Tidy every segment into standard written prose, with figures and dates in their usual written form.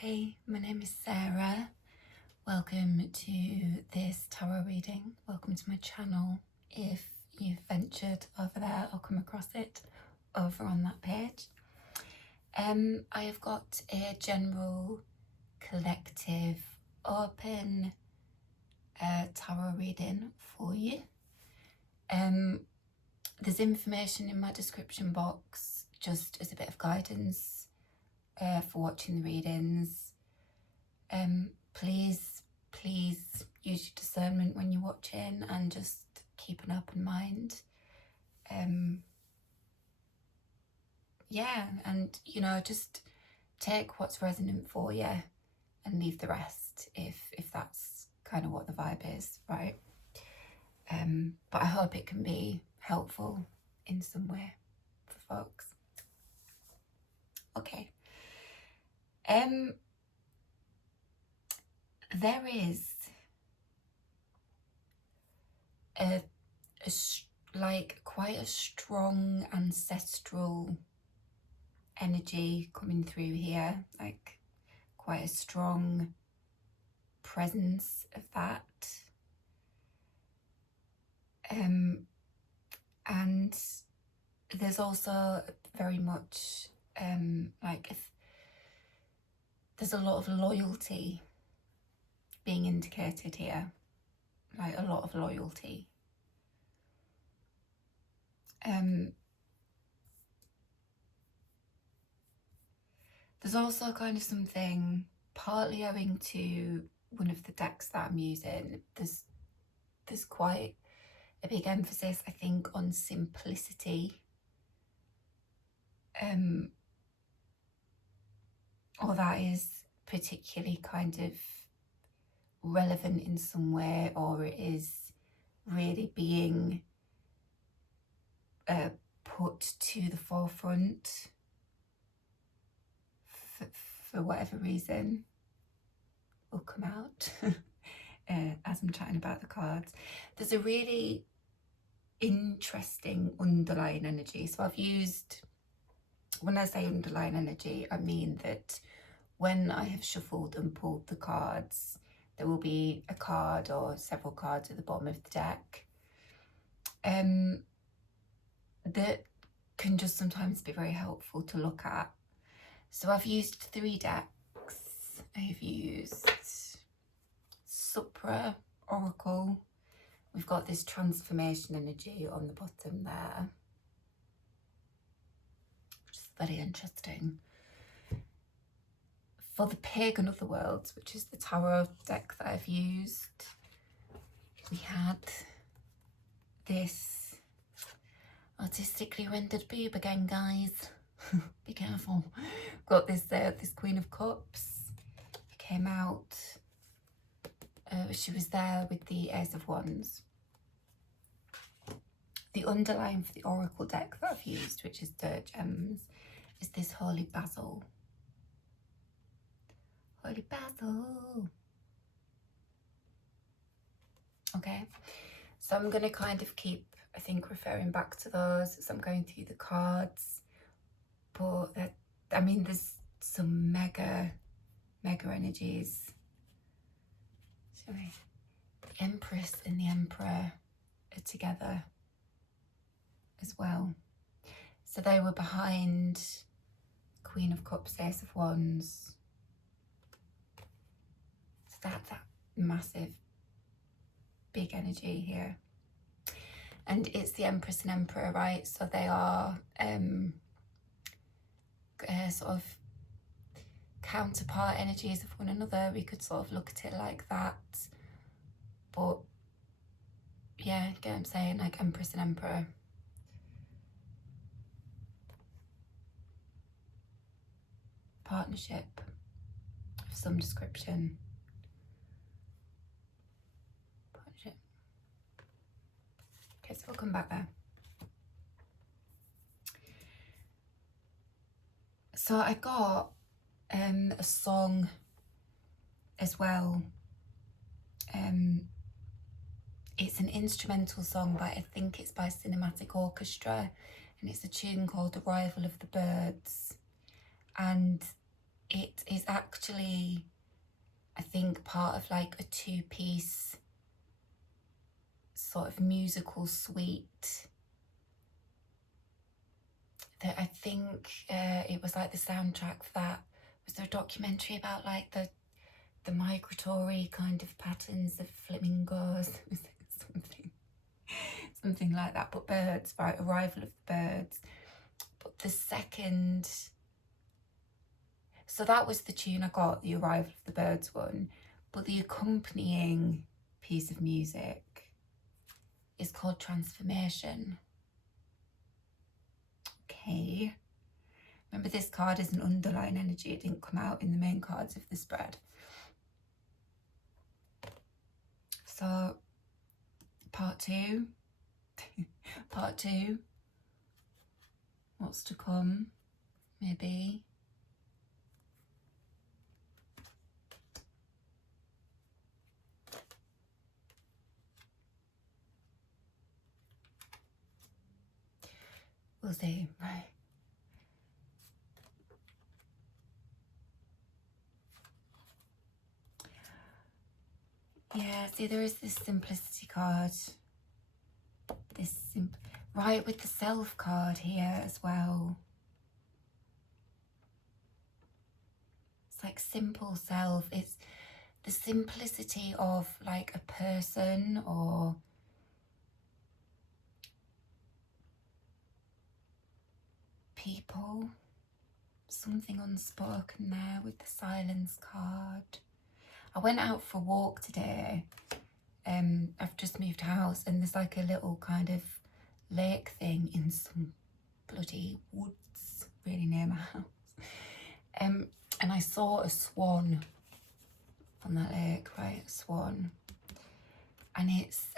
Hey, my name is Sarah. Welcome to this tarot reading. Welcome to my channel. If you've ventured over there or come across it over on that page. I have got a general collective open tarot reading for you. There's information in my description box just as a bit of guidance for watching the readings. Please use your discernment when you're watching and just keep an open mind. Yeah, and just take what's resonant for you and leave the rest if that's kind of what the vibe is, right? But I hope it can be helpful in some way for folks. Okay. There is quite a strong ancestral energy coming through here, like quite a strong presence of that. And there's also very much there's a lot of loyalty being indicated here, like a lot of loyalty. There's also kind of something, partly owing to one of the decks that I'm using, there's quite a big emphasis, I think, on simplicity. Or that is particularly kind of relevant in some way, or it is really being put to the forefront for whatever reason will come out as I'm chatting about the cards. There's a really interesting underlying energy. So I've used, when I say underlying energy, I mean that when I have shuffled and pulled the cards, there will be a card or several cards at the bottom of the deck that can just sometimes be very helpful to look at. So I've used 3 decks. I've used Supra, Oracle. We've got this Transfomation energy on the bottom there, which is very interesting. For the Pagan Otherworlds, which is the tarot deck that I've used, we had this artistically rendered boob again, guys. Be careful. Got this this Queen of Cups. It came out. She was there with the Ace of Wands. The underlying for the Oracle deck that I've used, which is Dirt Gems, is this Holy Basil. Holy Basil. Okay, so I'm going to kind of keep, I think, referring back to those as I'm going through the cards. But I mean, there's some mega energies. Sorry. The Empress and the Emperor are together as well. So they were behind Queen of Cups, Ace of Wands. So that massive, big energy here. And it's the Empress and Emperor, right? So they are sort of counterpart energies of one another. We could sort of look at it like that. But yeah, get what I'm saying, like Empress and Emperor. Partnership of some description. Partnership. Okay, so we'll come back there. So I got a song as well. It's an instrumental song, but I think it's by Cinematic Orchestra, and it's a tune called Arrival of the Birds. And it is actually, I think, part of like a two-piece sort of musical suite that I think it was like the soundtrack for that. Was there a documentary about like the migratory kind of patterns of flamingos? something like that, but birds, right? Arrival of the birds. But the second, so that was the tune I got, the Arrival of the Birds one, but the accompanying piece of music is called Transfomation. Okay. Remember, this card is an underlying energy. It didn't come out in the main cards of the spread. So, part two. Part two. What's to come? Maybe. We'll see. Right. Yeah, see, there is this simplicity card. Right, with the self card here as well. It's like simple self. It's the simplicity of like a person or people. Something unspoken there with the silence card. I went out for a walk today. I've just moved house and there's like a little kind of lake thing in some bloody woods really near my house. And I saw a swan on that lake, right? A swan. And it's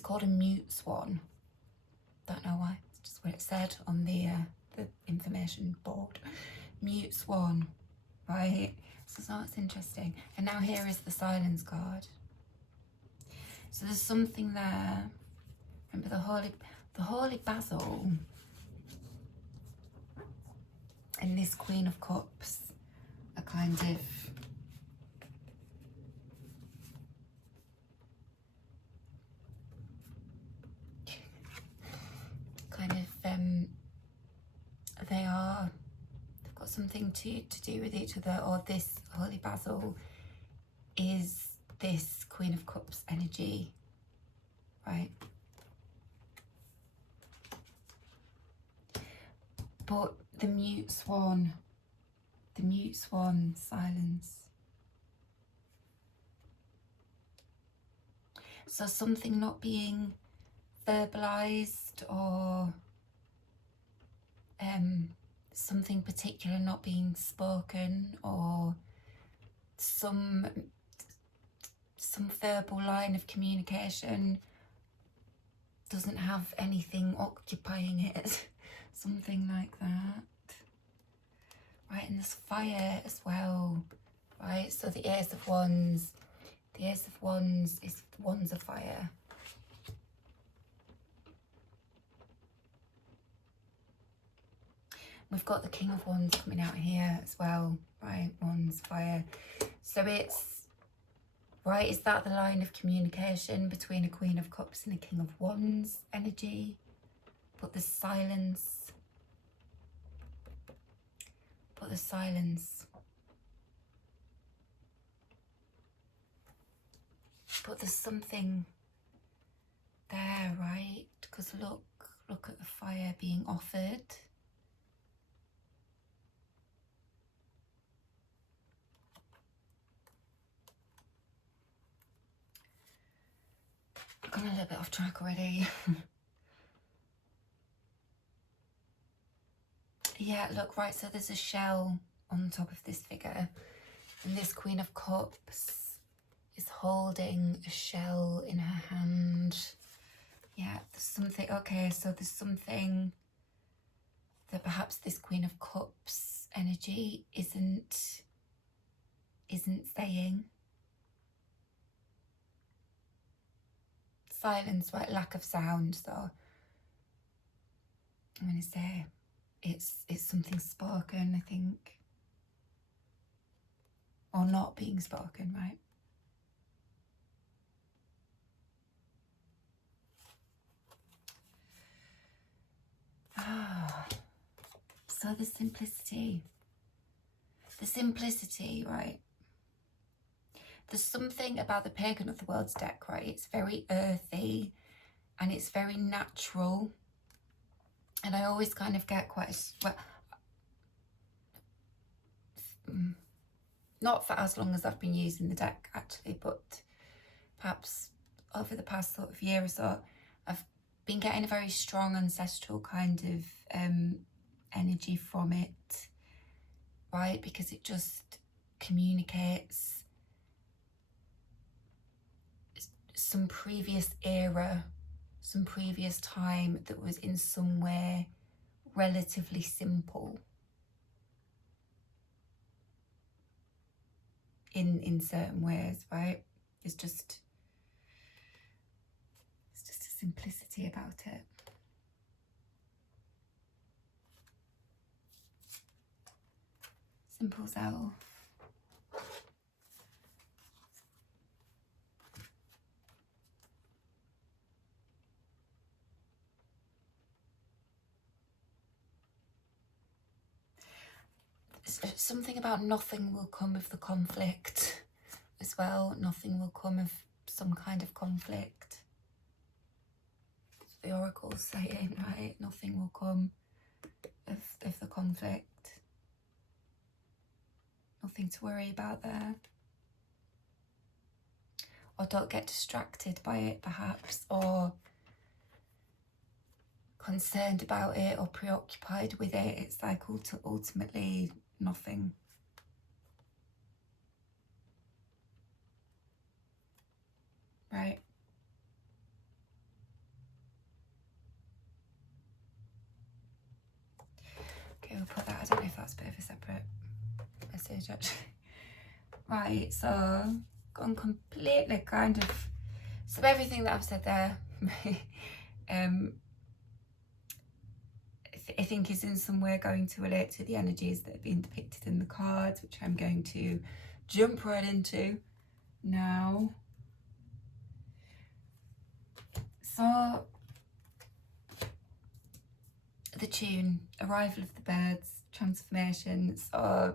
called a mute swan. Don't know why. It's just what it said on the information board. Mute swan, right? So that's interesting. And now here is the silence card. So there's something there. Remember the holy basil and this Queen of Cups are kind of they've got something to do with each other, or this holy basil is this Queen of Cups energy, right? But the mute swan silence. So something not being verbalized, or something particular not being spoken, or some verbal line of communication doesn't have anything occupying it. Something like that. Right, and there's fire as well, right? So the Ace of Wands is the Wands of fire. We've got the King of Wands coming out here as well, right? Wands, fire. So it's, right, is that the line of communication between a Queen of Cups and a King of Wands energy? But the silence. But there's something there, right? Because look at the fire being offered. I've gone a little bit off track already. Yeah, look, right, so there's a shell on top of this figure, and this Queen of Cups is holding a shell in her hand. Yeah, there's something, okay, so there's something that perhaps this Queen of Cups energy isn't saying. Silence, right, lack of sound, so I'm going to say it's something spoken, I think. not being spoken, right? So the simplicity, right? There's something about the Pagan Otherworlds deck, right? It's very earthy and it's very natural. And I always kind of get quite not for as long as I've been using the deck actually, but perhaps over the past sort of year or so, I've been getting a very strong ancestral kind of energy from it, right? Because it just communicates some previous era, some previous time that was in some way relatively simple in certain ways, right? It's just a simplicity about it. Simple self. Something about nothing will come of the conflict as well. Nothing will come of some kind of conflict. The oracle's saying, right? Nothing will come of the conflict. Nothing to worry about there. Or don't get distracted by it, perhaps, or concerned about it or preoccupied with it. It's like ultimately nothing. Right? Okay, we'll put that. I don't know if that's a bit of a separate message actually. Right, so gone completely kind of, so everything that I've said there I think is in some way going to relate to the energies that have been depicted in the cards, which I'm going to jump right into now. So the tune, arrival of the birds, transformation. So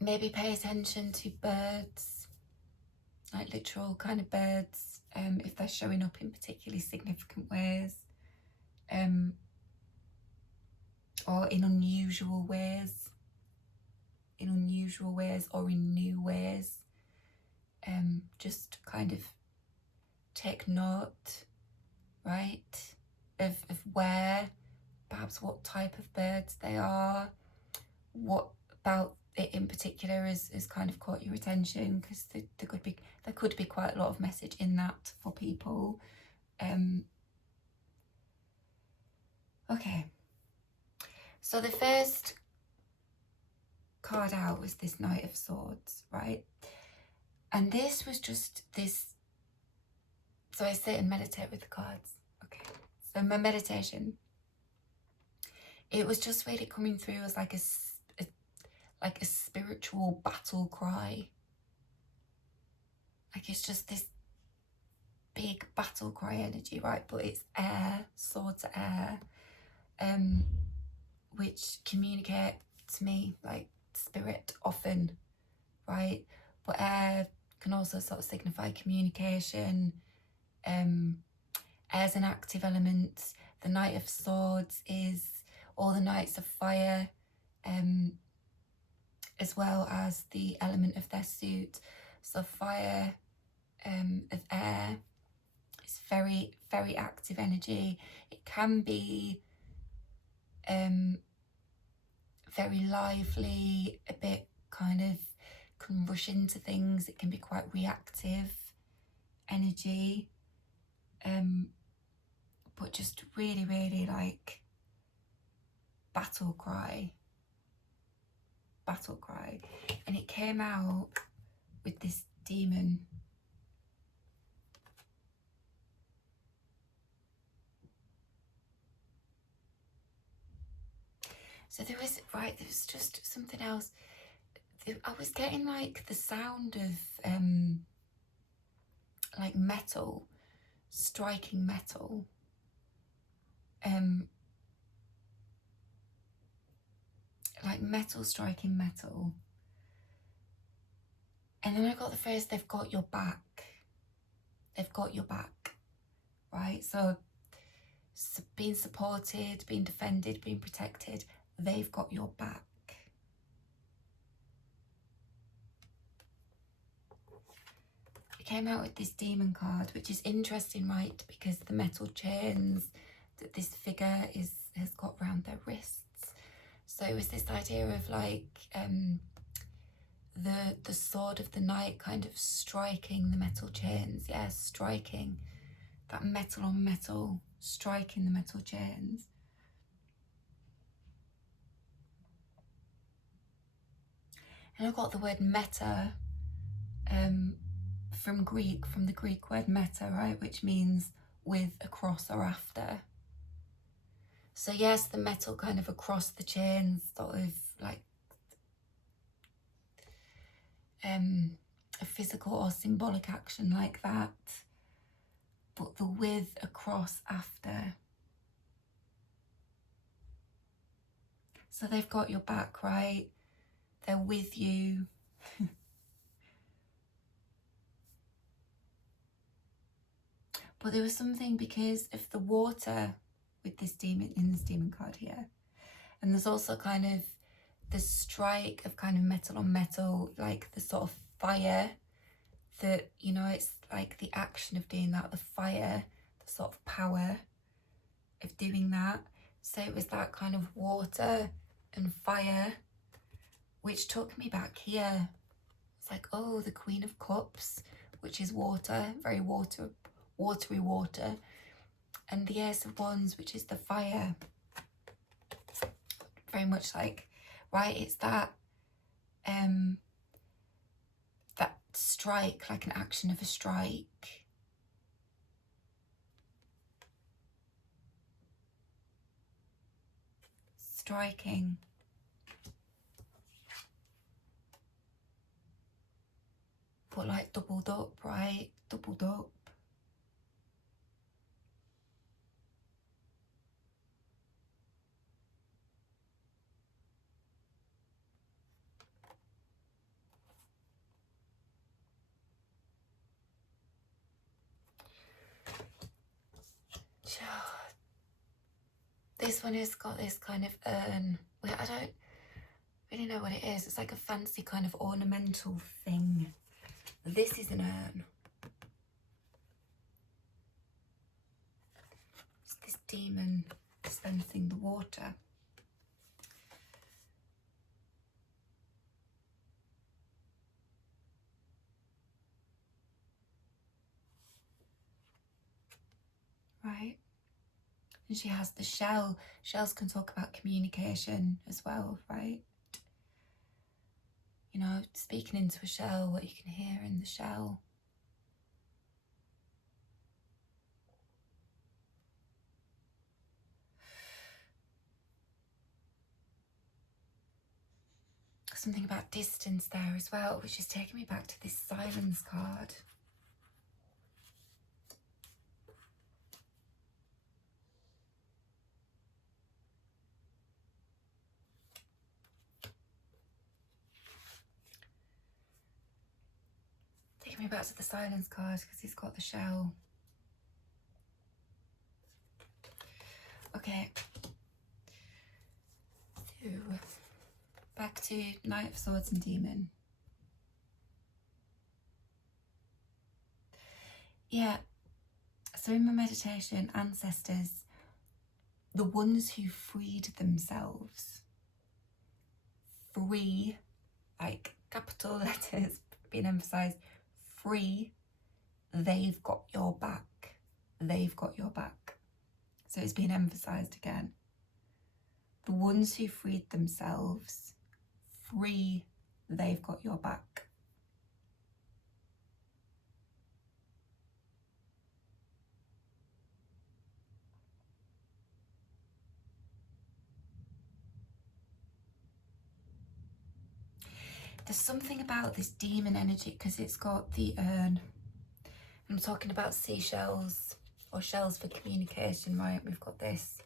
maybe pay attention to birds, like literal kind of birds, if they're showing up in particularly significant ways, or in unusual ways, or in new ways. Just kind of take note, right, of where, perhaps what type of birds they are, what about it in particular is kind of caught your attention, because there could be quite a lot of message in that for people. Okay, so the first card out was this Knight of Swords, right? And this was just this, so I sit and meditate with the cards. Okay, so my meditation, it was just really coming through as like a spiritual battle cry. Like it's just this big battle cry energy, right? But it's air, sword to air, which communicate to me like spirit often, right? But air can also sort of signify communication. Air's an active element. The Knight of Swords is all the Knights of Fire, as well as the element of their suit. So fire, of air, it's very, very active energy. It can be very lively, a bit kind of can rush into things. It can be quite reactive energy, but just really, really like battle cry. And it came out with this demon. So there was, right, there was just something else. I was getting like the sound of like metal, striking metal. Like metal striking metal. And then I got the phrase, they've got your back. They've got your back, right? So being supported, being defended, being protected, they've got your back. We came out with this demon card, which is interesting, right? Because the metal chains that this figure has got around their wrists. So it was this idea of like the sword of the night kind of striking the metal chains. Yeah, striking that metal on metal, striking the metal chains. And I've got the word meta from the Greek word meta, right, which means with, across, or after. So yes, the metal kind of across the chains, sort of like a physical or symbolic action like that, but the with, across, after. So they've got your back, right? They're with you. But there was something because of the water with this demon, in this demon card here. And there's also kind of the strike of kind of metal on metal, like the sort of fire that, you know, it's like the action of doing that, the fire, the sort of power of doing that. So it was that kind of water and fire, which took me back here. It's like, oh, the Queen of Cups, which is water, very watery water. And the Ace of Wands, which is the fire. Very much like, right, it's that that strike, like an action of a strike. Striking. But like doubled up, right? Doubled up. This one has got this kind of urn. I don't really know what it is. It's like a fancy kind of ornamental thing. This is an urn. It's this demon dispensing the water. Right? And she has the shell. Shells can talk about communication as well, right? You know, speaking into a shell, what you can hear in the shell. Something about distance there as well, which is taking me back to this silence card. Taking me back to the silence card because he's got the shell. Okay. So, back to Knight of Swords and Demon. Yeah, so in my meditation, ancestors, the ones who freed themselves, free, like capital letters being emphasized, free, they've got your back. They've got your back. So it's being emphasized again. The ones who freed themselves, free, they've got your back. There's something about this demon energy because it's got the urn. I'm talking about seashells or shells for communication, right? We've got this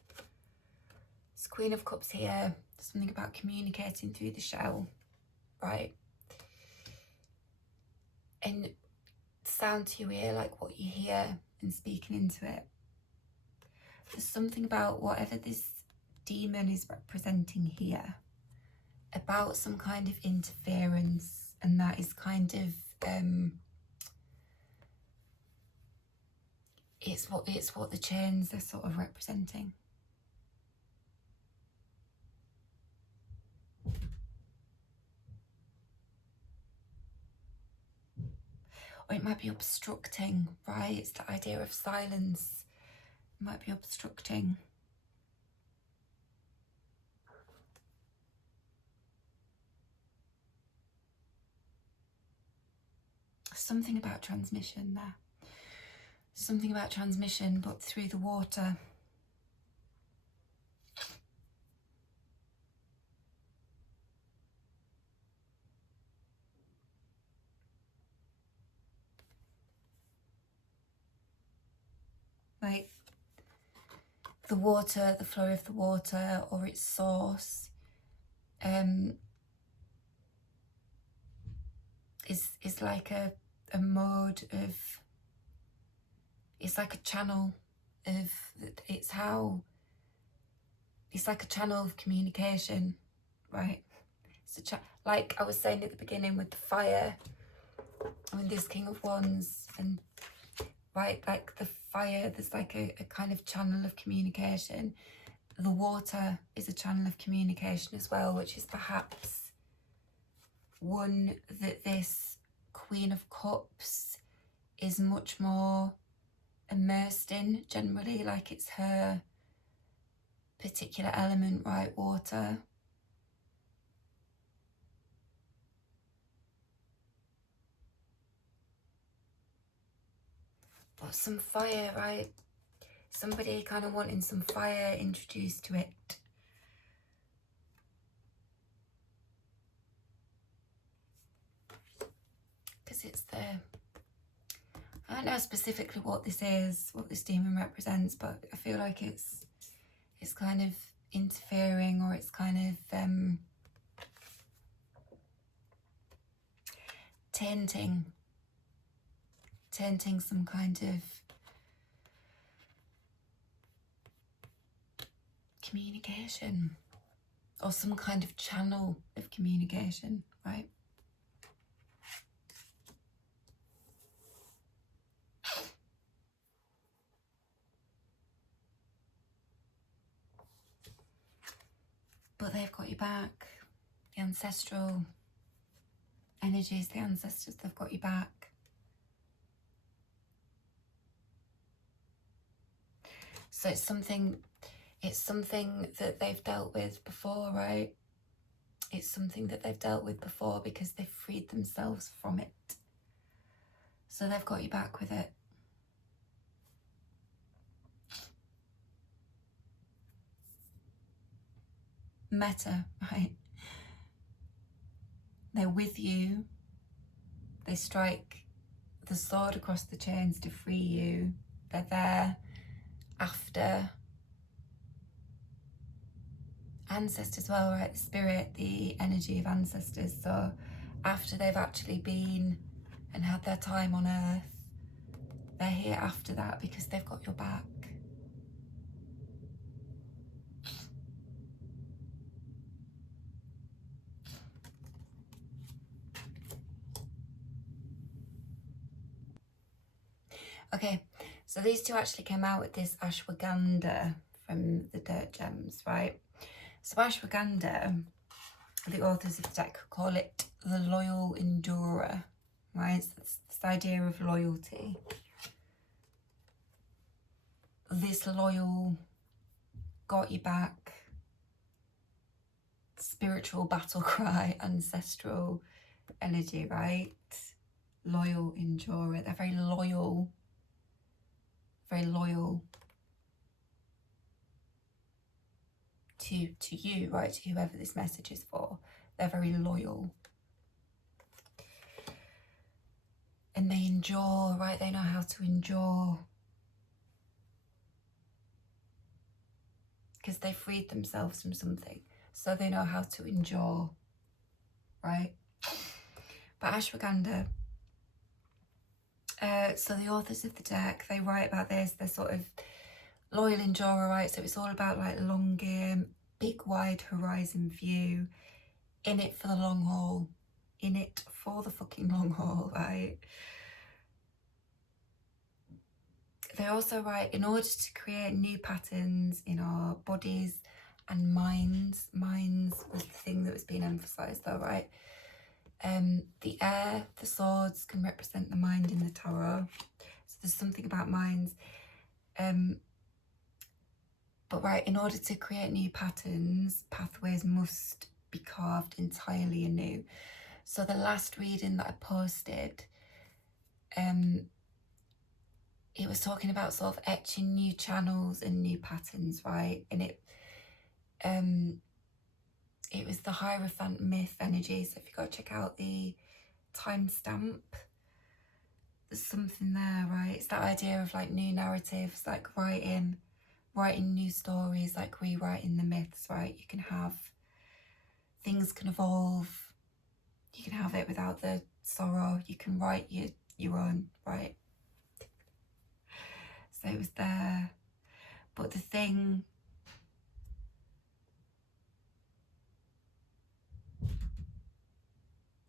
Queen of Cups here. There's something about communicating through the shell, right? And sound to your ear, like what you hear and speaking into it. There's something about whatever this demon is representing here about some kind of interference, and that is kind of it's what the chains are sort of representing. Or it might be obstructing, right? It's the idea of silence. It might be obstructing. Something about transmission there. Something about transmission, but through the water. Like the water, the flow of the water or its source is like a mode of, it's like a channel of, it's like a channel of communication, right? It's like I was saying at the beginning with the fire, I mean this King of Wands, and right, like the fire, there's like a kind of channel of communication. The water is a channel of communication as well, which is perhaps one that this Queen of Cups is much more immersed in generally, like it's her particular element, right? Water. But some fire, right? Somebody kind of wanting some fire introduced to it. Because it's there. I don't know specifically what this is, what this demon represents, but I feel like it's kind of interfering, or it's kind of tainting some kind of communication, or some kind of channel of communication, right? But they've got your back. The ancestral energies, the ancestors, they've got your back. So it's something that they've dealt with before, right? It's something that they've dealt with before because they've freed themselves from it. So they've got your back with it. Meta, right? They're with you. They strike the sword across the chains to free you. They're there after ancestors as well, right? The spirit, the energy of ancestors. So after they've actually been and had their time on earth, they're here after that because they've got your back. Okay, so these two actually came out with this ashwagandha from the Dirt Gems, right? So ashwagandha, the authors of the deck call it the loyal endurer, right? So it's this idea of loyalty. This loyal, got your back, spiritual battle cry, ancestral energy, right? Loyal endurer. They're very loyal to you, right? To whoever this message is for. They're very loyal. endure, right? They know how to endure. Because they freed themselves from something. So they know how to endure, right? But ashwagandha, so the authors of the deck, they write about this. They're sort of loyal endurer, right? So it's all about like long game, big wide horizon view, in it for the long haul, in it for the fucking long haul, right? They also write, in order to create new patterns in our bodies and minds was the thing that was being emphasised though, right? The air, the swords can represent the mind in the tarot. So there's something about minds. But right, in order to create new patterns, pathways must be carved entirely anew. So the last reading that I posted, it was talking about sort of etching new channels and new patterns, right? And it was the Hierophant myth energy. So if you go check out the timestamp, there's something there, right? It's that idea of like new narratives, like writing new stories, like rewriting the myths, right? You can have, things can evolve. You can have it without the sorrow. You can write your own, right? So it was there. But the thing,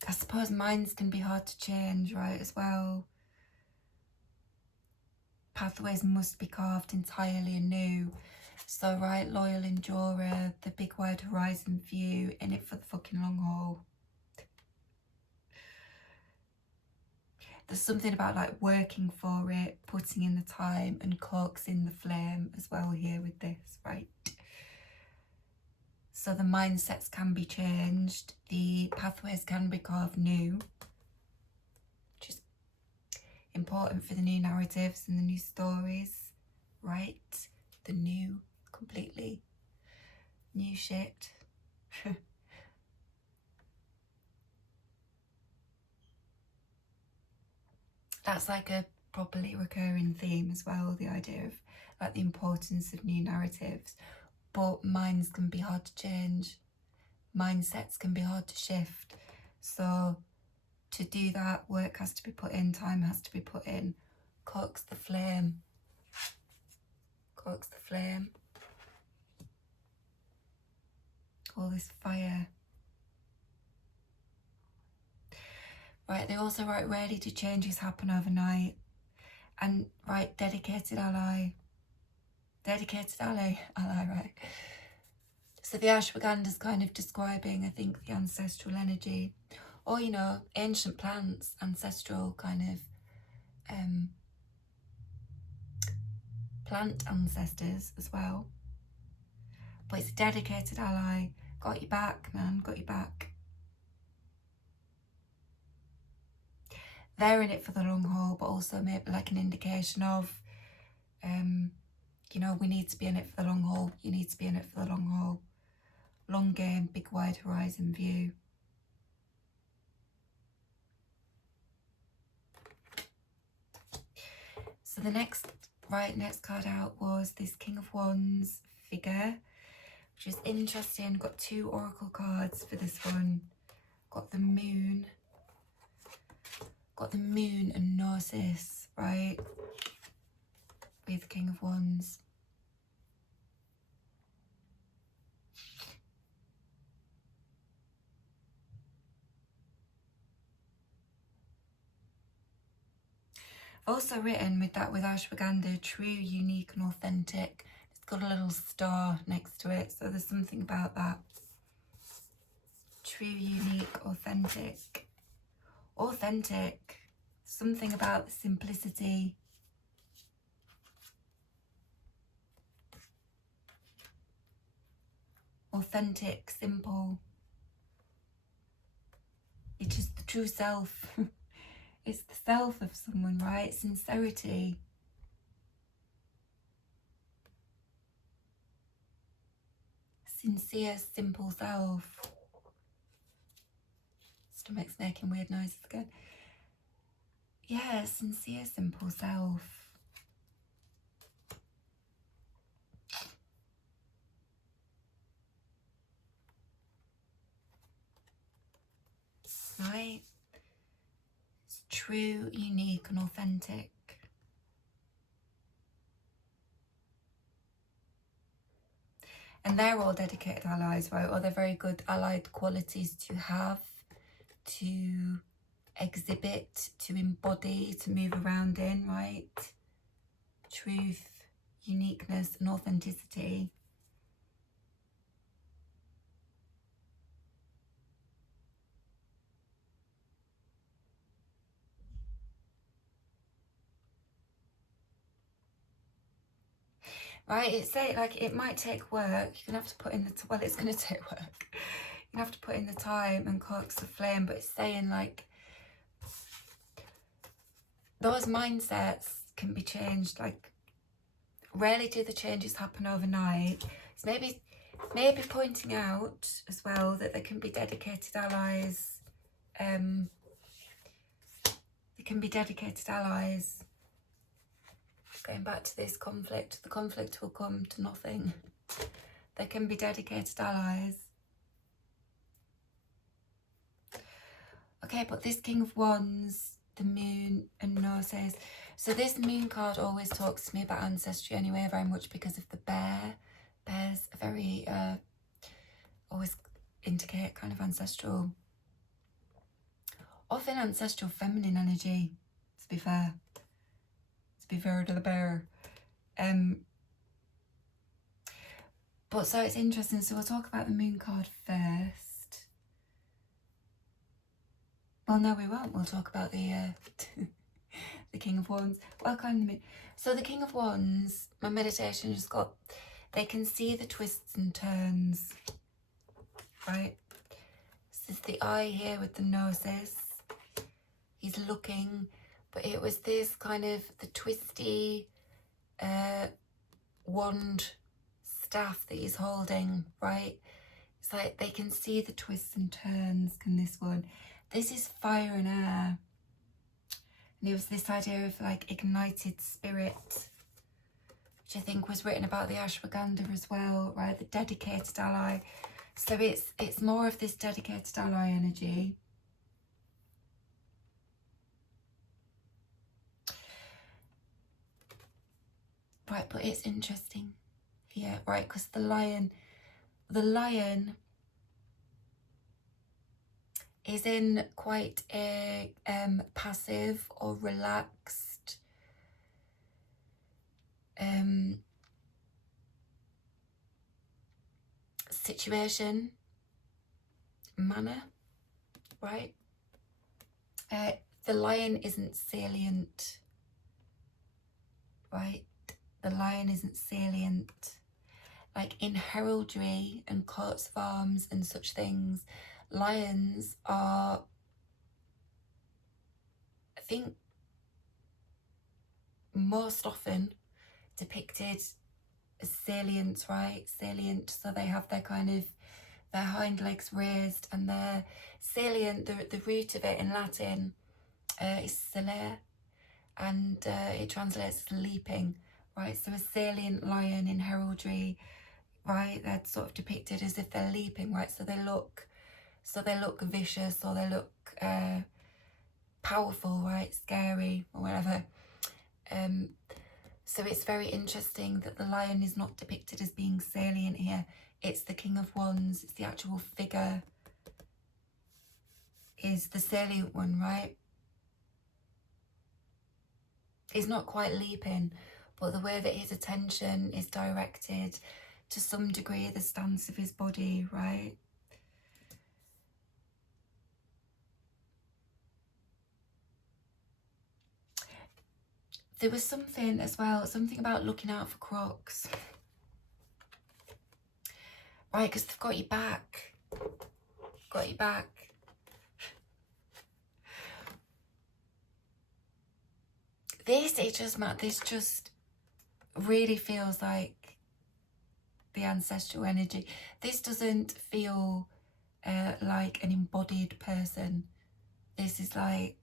I suppose minds can be hard to change, right, as well. Pathways must be carved entirely anew. So, right, loyal endurer, the big wide horizon view, in it for the fucking long haul. There's something about like working for it, putting in the time and coaxing the flame as well here with this, right? So the mindsets can be changed, the pathways can be carved new, which is important for the new narratives and the new stories, right? The new, completely new shit. That's like a properly recurring theme as well, the idea of like the importance of new narratives. But minds can be hard to change, mindsets can be hard to shift. So to do that, work has to be put in, time has to be put in. Coax the flame. Coax the flame. All this fire. Right, they also write, rarely do changes happen overnight. And right, dedicated ally, right? So the ashwagandha is kind of describing, I think, the ancestral energy, or, you know, ancient plants, ancestral kind of plant ancestors as well. But it's a dedicated ally, got your back, man, got your back. They're in it for the long haul, but also maybe like an indication of, you know, we need to be in it for the long haul. You need to be in it for the long haul. Long game, big wide horizon view. So the next card out was this King of Wands figure, which is interesting. Got two oracle cards for this one. Got the moon and Gnosis, right? With King of Wands. Also written with that, with ashwagandha, true, unique and authentic. It's got a little star next to it, so there's something about that. True, unique, authentic. Authentic. Something about the simplicity. Authentic, simple. It's just the true self. It's the self of someone, right? Sincerity. Sincere, simple self. Stomach's making weird noises again. yeah, sincere, simple self. Right? It's true, unique and authentic. And they're all dedicated allies, right? Or they're very good allied qualities to have, to exhibit, to embody, to move around in, right? Truth, uniqueness and authenticity. Right, it's saying like it might take work. You're gonna have to put in the well, it's gonna take work. You have to put in the time and coax the flame, but it's saying like those mindsets can be changed. Like rarely do the changes happen overnight. It's maybe pointing out as well that there can be dedicated allies. There can be dedicated allies. Going back to this conflict, the conflict will come to nothing. There can be dedicated allies. Okay, but this King of Wands, the Moon and Gnosis. So this Moon card always talks to me about ancestry anyway, very much because of the bear. Bears are very, always indicate kind of ancestral, often ancestral feminine energy, to be fair. To be fair to the bear. But so it's interesting. So we'll talk about the Moon card first. Well, no, we won't. We'll talk about the the King of Wands. Welcome. So the King of Wands, my meditation just got, they can see the twists and turns, right? This is the eye here with the Gnosis. He's looking, but it was this kind of the twisty wand staff that he's holding, right? It's like they can see the twists and turns. Can this one? This is fire and air. And it was this idea of like ignited spirit, which I think was written about the ashwagandha as well, right? The dedicated ally. So it's more of this dedicated ally energy. Right, but it's interesting. Yeah, right, because the lion is in quite a passive or relaxed situation, manner, right? The lion isn't salient, right? The lion isn't salient. Like in heraldry and coats of arms and such things, lions are, I think, most often depicted as salient, right? Salient, so they have their kind of, their hind legs raised, and they're salient. The root of it in Latin is salere, and it translates as leaping, right? So a salient lion in heraldry, right, they're sort of depicted as if they're leaping, right? So they look vicious, or they look powerful, right? Scary or whatever. So it's very interesting that the lion is not depicted as being salient here. It's the King of Wands. It's the actual figure is the salient one, right? He's not quite leaping, but the way that his attention is directed, to some degree, the stance of his body, right? There was something as well, something about looking out for crocs. Right, because they've got your back. Got your back. This just really feels like the ancestral energy. This doesn't feel like an embodied person. This is like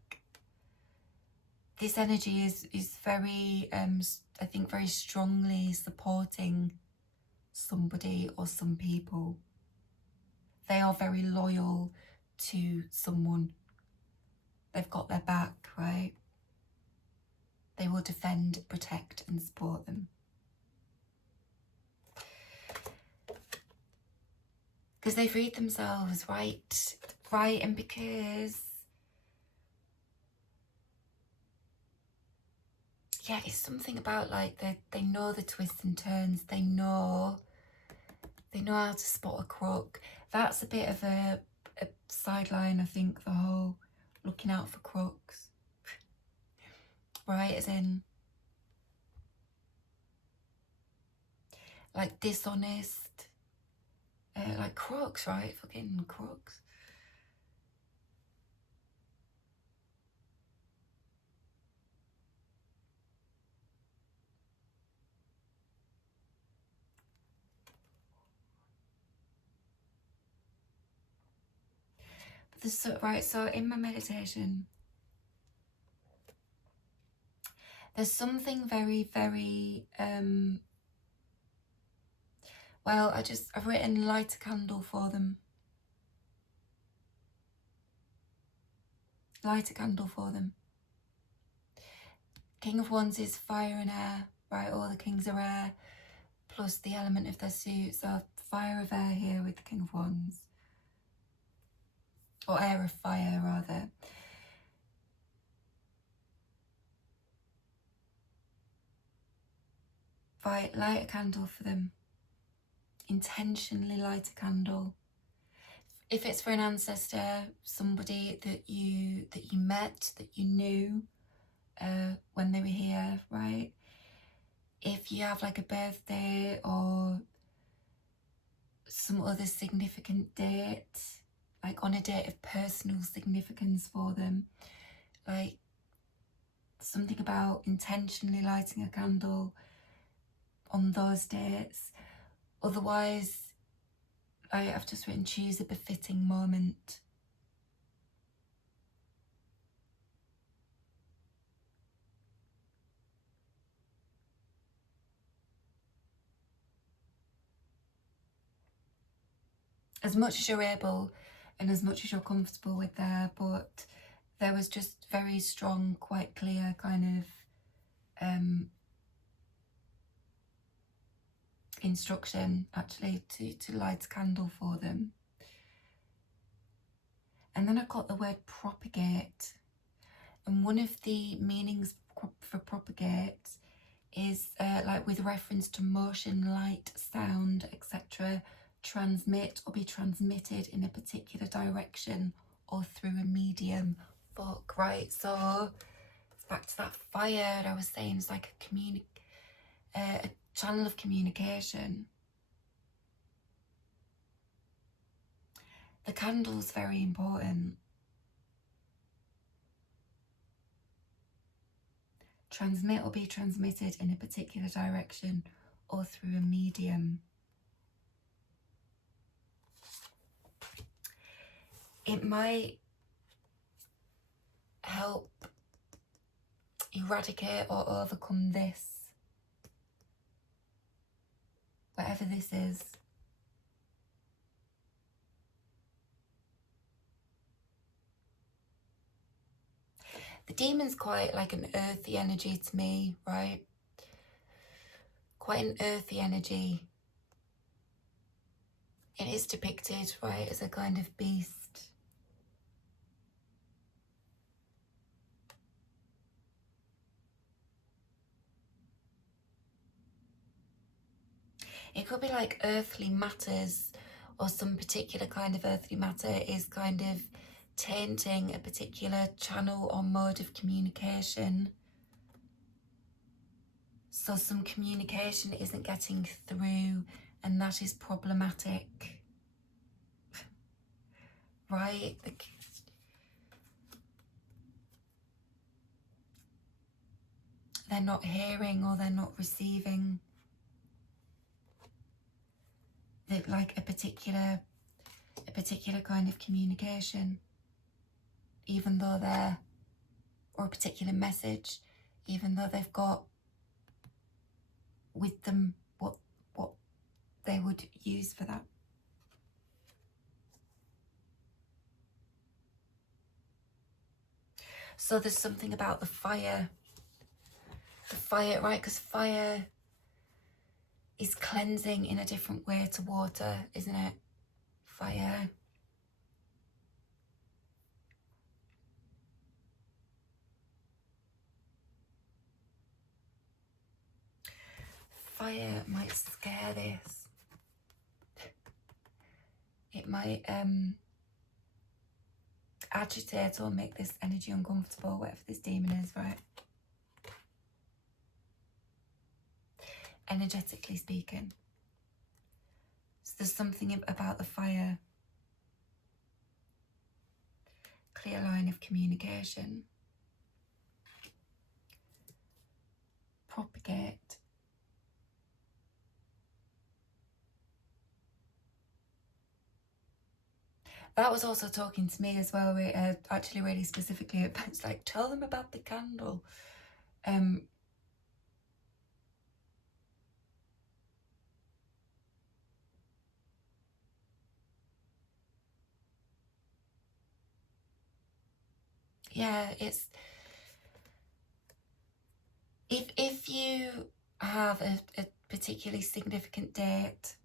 this energy is very, I think, very strongly supporting somebody or some people. They are very loyal to someone. They've got their back, right? They will defend, protect, and support them. Because they freed themselves, right? Right, and because, yeah, it's something about like they know the twists and turns. They know how to spot a crook. That's a bit of a sideline, I think, the whole looking out for crooks. Right, as in like dishonest, like crooks, right? Fucking crooks. But this, right, so in my meditation, there's something very, very, well, I've written light a candle for them. Light a candle for them. King of Wands is fire and air, right? All the kings are air, plus the element of their suit. So fire of air here with the King of Wands. Or air of fire, rather. Right, light a candle for them. Intentionally light a candle. If it's for an ancestor, somebody that you met, that you knew when they were here, right? If you have like a birthday or some other significant date, like on a date of personal significance for them, like something about intentionally lighting a candle on those dates. Otherwise, I've just written choose a befitting moment. As much as you're able and as much as you're comfortable with there, but there was just very strong, quite clear kind of instruction actually to light a candle for them. And then I got the word propagate, and one of the meanings for propagate is like with reference to motion, light, sound, etc. Transmit or be transmitted in a particular direction or through a medium. Fuck, right? So it's back to that fire that I was saying. It's like a channel of communication. The candle's very important. Transmit or be transmitted in a particular direction or through a medium. It might help eradicate or overcome this, whatever this is. The demon's quite like an earthy energy to me, right? Quite an earthy energy. It is depicted, right, as a kind of beast. It could be like earthly matters, or some particular kind of earthly matter is kind of tainting a particular channel or mode of communication. So some communication isn't getting through, and that is problematic. Right? They're not hearing or they're not receiving like a particular kind of communication, even though they're or a particular message, even though they've got with them what they would use for that. So there's something about the fire, right? Because fire is cleansing in a different way to water, isn't it? Fire. Fire might scare this. It might agitate or make this energy uncomfortable, whatever this demon is, right? Energetically speaking. So there's something about the fire. Clear line of communication. Propagate. That was also talking to me as well, actually really specifically. It's like, tell them about the candle. Yeah, it's... If you have a particularly significant date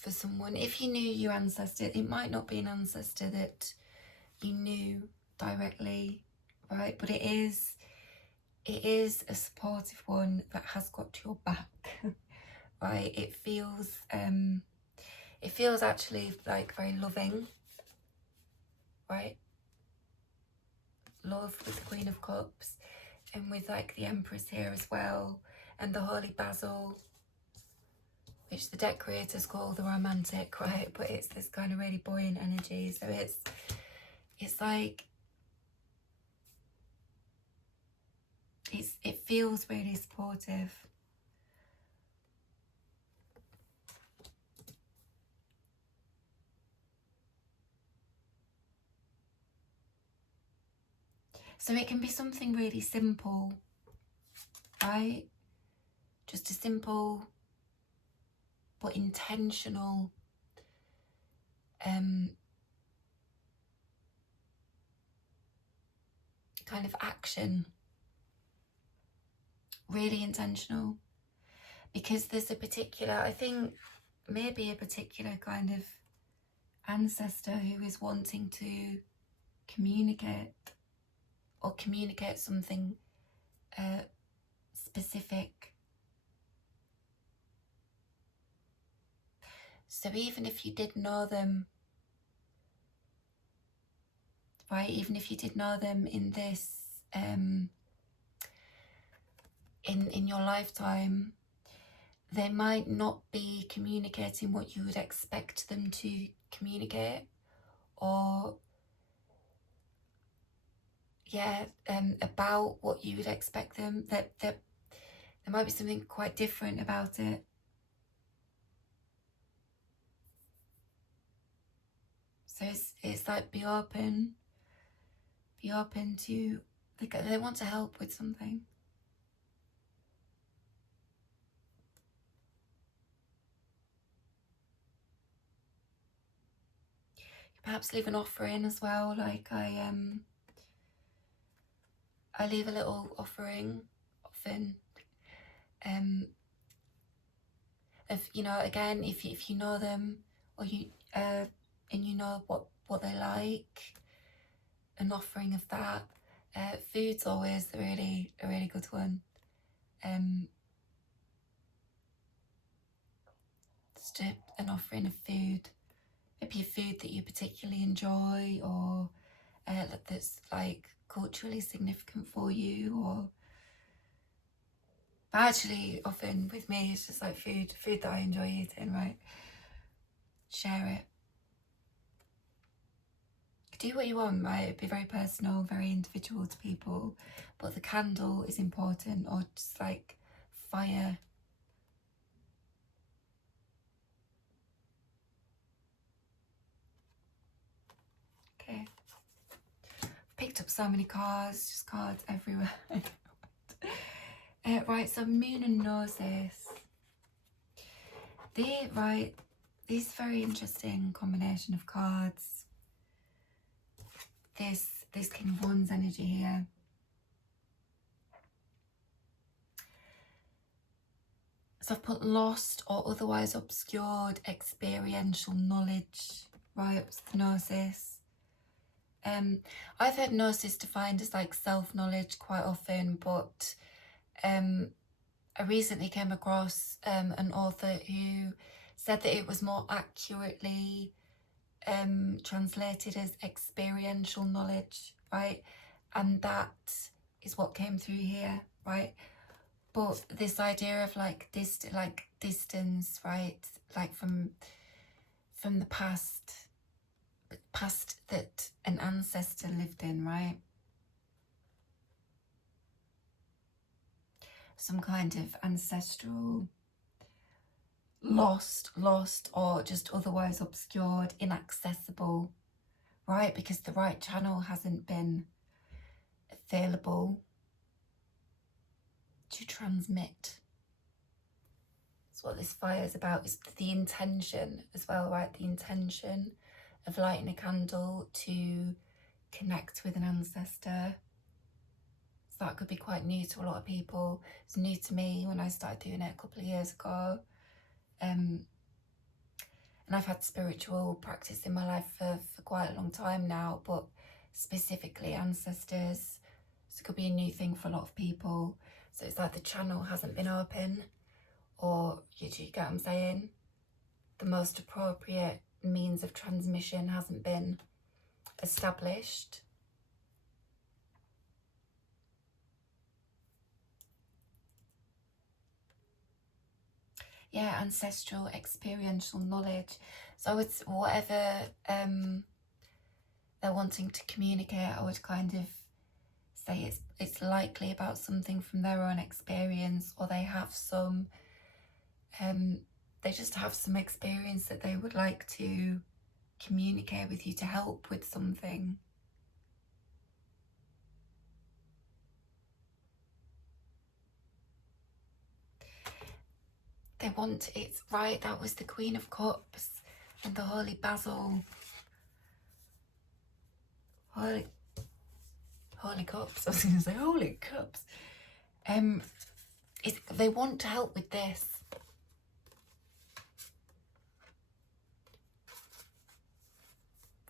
for someone, if you knew your ancestor, it might not be an ancestor that you knew directly, right? But it is a supportive one that has got your back, right? It feels actually like very loving, right? Love with the Queen of Cups, and with like the Empress here as well, and the Holy Basil, which the deck creators call the romantic, right? But it's this kind of really buoyant energy. So it's like, it feels really supportive. So it can be something really simple, right? Just a simple but intentional kind of action. Really intentional. Because there's a particular, I think maybe a particular kind of ancestor who is wanting to communicate or communicate something specific. So even if you did know them, right, even if you did know them in this, in your lifetime, they might not be communicating what you would expect them to communicate, or about what you would expect them. That there might be something quite different about it. So it's like, be open to, they want to help with something. Perhaps leave an offering as well. Like I leave a little offering often. If you know, again, if you know them, or you and you know what they like, an offering of that. Food's always a really good one. Just an offering of food. Maybe a food that you particularly enjoy, or that's like culturally significant for you, or but actually often with me it's just like food that I enjoy eating, right? Share it. Do what you want, right? It'd be very personal, very individual to people, but the candle is important, or just like fire. picked up so many cards, just cards everywhere. Right, so Moon and Gnosis. This very interesting combination of cards. This King of Wands energy here. So I've put lost or otherwise obscured experiential knowledge, right, Gnosis. I've heard Gnosis defined as like self-knowledge quite often, but I recently came across an author who said that it was more accurately translated as experiential knowledge, right? And that is what came through here, right? But this idea of like distance, right? Like from the past that an ancestor lived in, right? Some kind of ancestral lost or just otherwise obscured, inaccessible, right? Because the right channel hasn't been available to transmit. That's what this fire is about. It's the intention as well, right? The intention of lighting a candle to connect with an ancestor. So that could be quite new to a lot of people. It's new to me when I started doing it a couple of years ago. And I've had spiritual practice in my life for quite a long time now, but specifically ancestors. So it could be a new thing for a lot of people. So it's like the channel hasn't been open, or you get what I'm saying? The most appropriate means of transmission hasn't been established. Yeah, ancestral experiential knowledge. So it's whatever they're wanting to communicate, I would kind of say it's likely about something from their own experience, or they have some they just have some experience that they would like to communicate with you to help with something. They want, it's right, that was the Queen of Cups and the Holy Basil. Holy Cups, I was going to say Holy Cups. They want to help with this.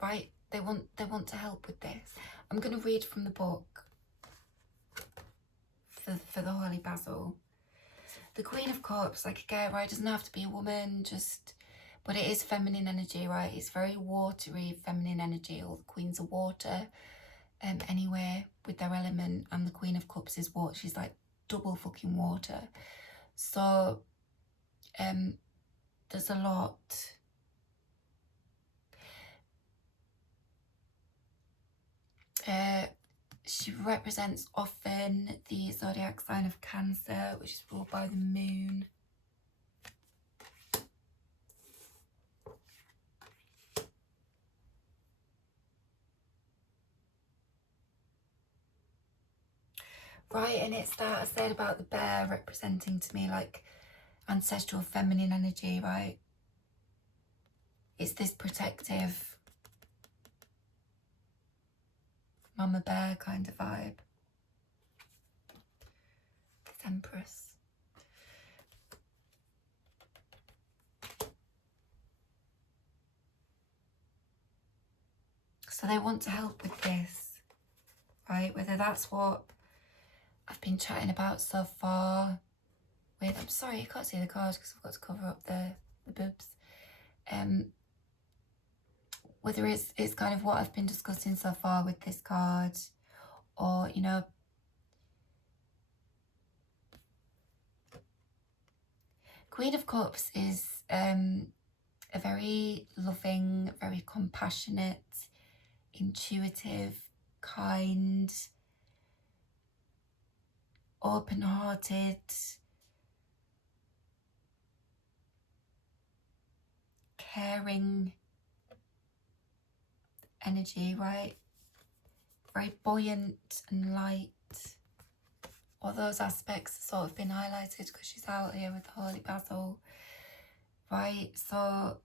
Right, they want to help with this. I'm going to read from the book for the Holy Basil. The Queen of Cups, like again, right, doesn't have to be a woman, but it is feminine energy, right? It's very watery, feminine energy. All the queens are water, anyway, with their element, and the Queen of Cups is water. She's like double fucking water. So, there's a lot. She represents often the zodiac sign of Cancer, which is ruled by the moon. Right, and it's that I said about the bear representing to me like ancestral feminine energy, right? It's this protective mama bear kind of vibe. This Empress. So they want to help with this, right? Whether that's what I've been chatting about so far with, I'm sorry, you can't see the cards because I've got to cover up the boobs. Whether it's kind of what I've been discussing so far with this card, or, you know, Queen of Cups is a very loving, very compassionate, intuitive, kind, open-hearted, caring energy, right? very buoyant and light. All those aspects have sort of been highlighted because she's out here with the Holy Basil. Right, so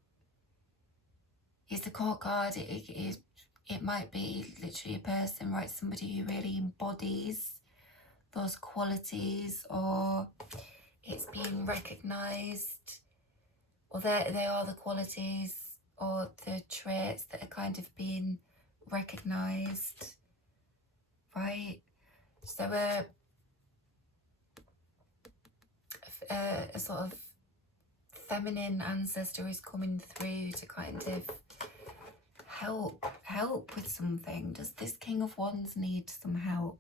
it's the court card. It might be literally a person, right? Somebody who really embodies those qualities, or it's being recognised, or they are the qualities or the traits that are kind of being recognised, right? So a sort of feminine ancestor is coming through to kind of help with something. Does this King of Wands need some help?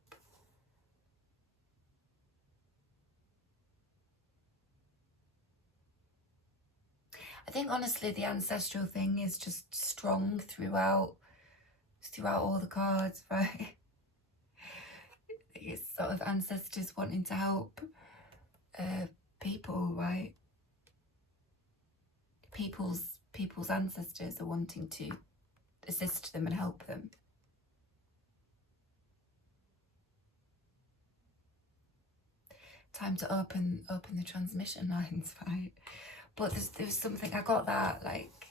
I think honestly the ancestral thing is just strong throughout all the cards, right? It's sort of ancestors wanting to help people, right? People's ancestors are wanting to assist them and help them. Time to open the transmission lines, right? But there's something, I got that, like,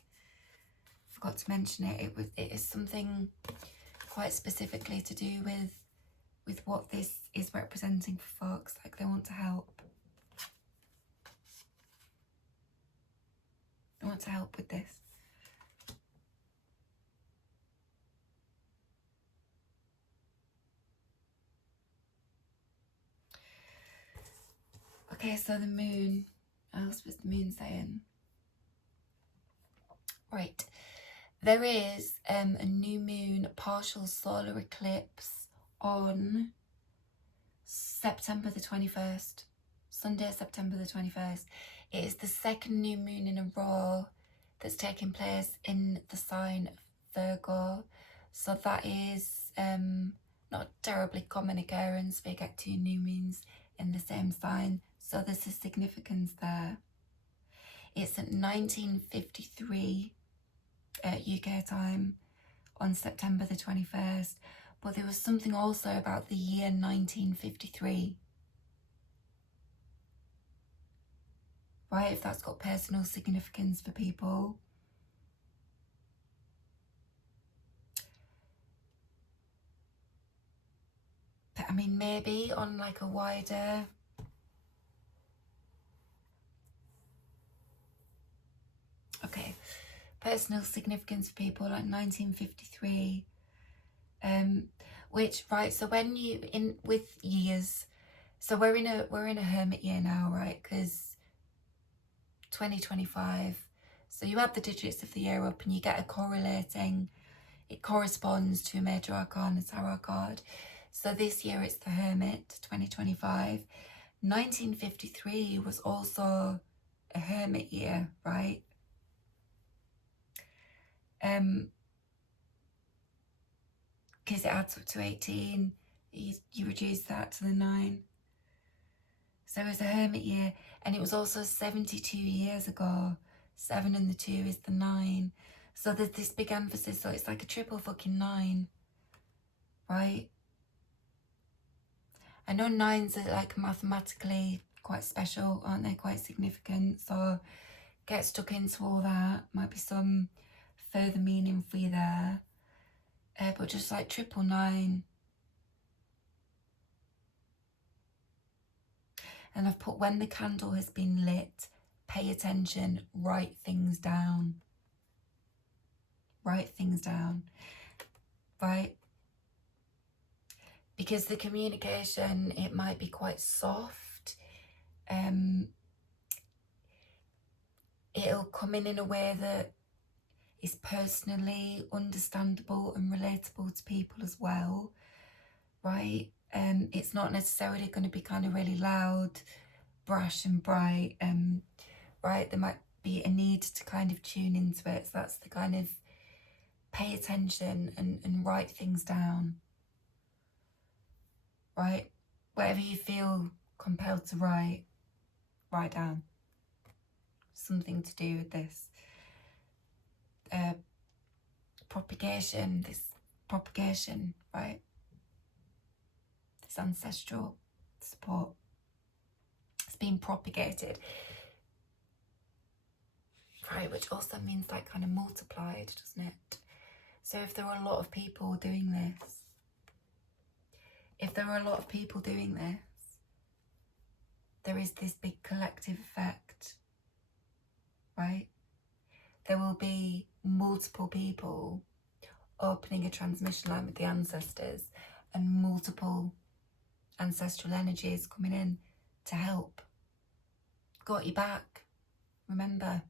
forgot to mention it. It is something quite specifically to do with what this is representing for folks. Like, they want to help. They want to help with this. Okay, so the moon. What else was the moon saying? Right. There is a new moon partial solar eclipse on September the 21st. Sunday, September the 21st. It is the second new moon in a row that's taking place in the sign of Virgo. So that is not a terribly common occurrence. We get 2 new moons in the same sign. So there's a significance there. It's at 1953 UK time on September the 21st. But there was something also about the year 1953. Right, if that's got personal significance for people. But I mean, maybe on like a wider... Okay, personal significance for people, like 1953. Which, right, so when you, with years, so we're in a hermit year now, right? Because 2025, so you add the digits of the year up and you get a correlating, it corresponds to a major arcana tarot card. So this year it's the Hermit, 2025. 1953 was also a hermit year, right? Because it adds up to 18, you reduce that to the 9. So it was a hermit year, and it was also 72 years ago. 7 and the 2 is the 9. So there's this big emphasis, so it's like a triple fucking 9, right? I know 9s are like mathematically quite special, aren't they? Quite significant. So get stuck into all that. Might be some further meaning for you there. But just like 999. And I've put, when the candle has been lit, pay attention, write things down. Write things down, right? Because the communication, it might be quite soft. It'll come in a way that is personally understandable and relatable to people as well, right? It's not necessarily going to be kind of really loud, brash and bright, right? There might be a need to kind of tune into it. So that's the kind of pay attention and write things down, right? Whatever you feel compelled to write down. Something to do with this propagation, right? this ancestral support. It's being propagated, right, which also means like kind of multiplied, doesn't it? So if there are a lot of people doing this, there is this big collective effect, right? There will be multiple people opening a transmission line with the ancestors, and multiple ancestral energies coming in to help. Got your back, remember.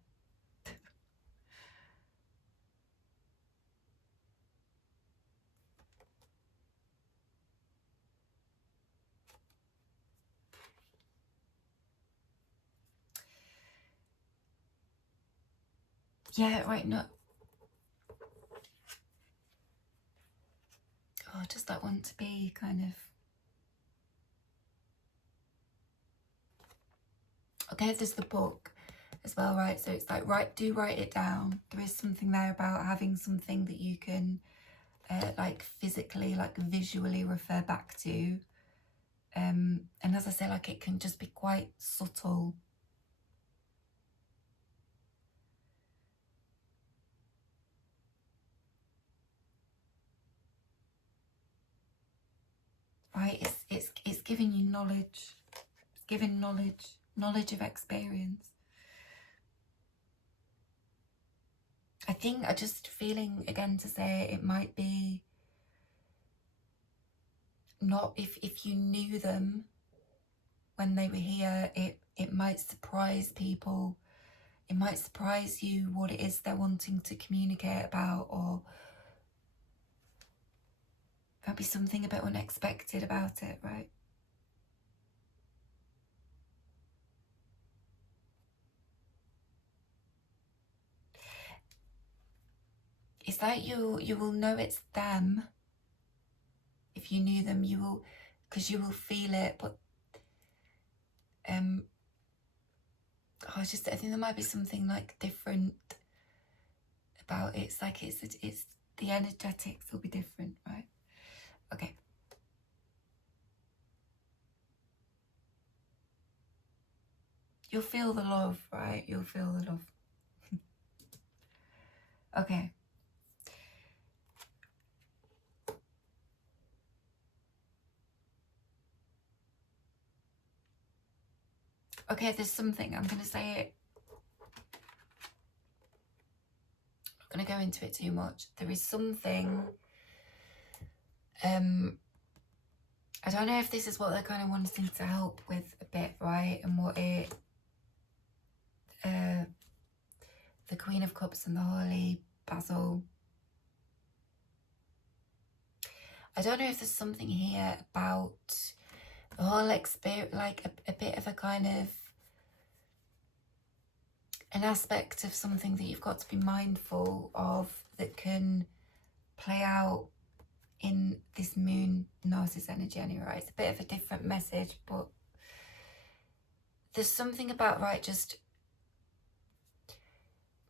Yeah, right, no. Oh, I just like want to be kind of... Okay, there's the book as well, right? So it's like, do write it down. There is something there about having something that you can like physically, like visually refer back to. And as I say, like it can just be quite subtle. Right, it's giving you knowledge. It's giving knowledge of experience. I think I just feeling again to say it might be not, if you knew them when they were here, it might surprise people. It might surprise you what it is they're wanting to communicate about, or there'll be something a bit unexpected about it, right? It's like you will know it's them. If you knew them, you will, because you will feel it. But I think there might be something like different about it. It's like it's the energetics will be different, right? Okay. You'll feel the love, right? You'll feel the love. Okay. Okay, there's something, I'm going to say it. I'm not going to go into it too much. There is something, I don't know if this is what they're kind of wanting to help with a bit, right? And what it, the Queen of Cups and the Holy Basil. I don't know if there's something here about the whole experience, like a bit of a kind of an aspect of something that you've got to be mindful of that can play out in this moon Gnosis energy anyway. It's a bit of a different message, but there's something about, right, just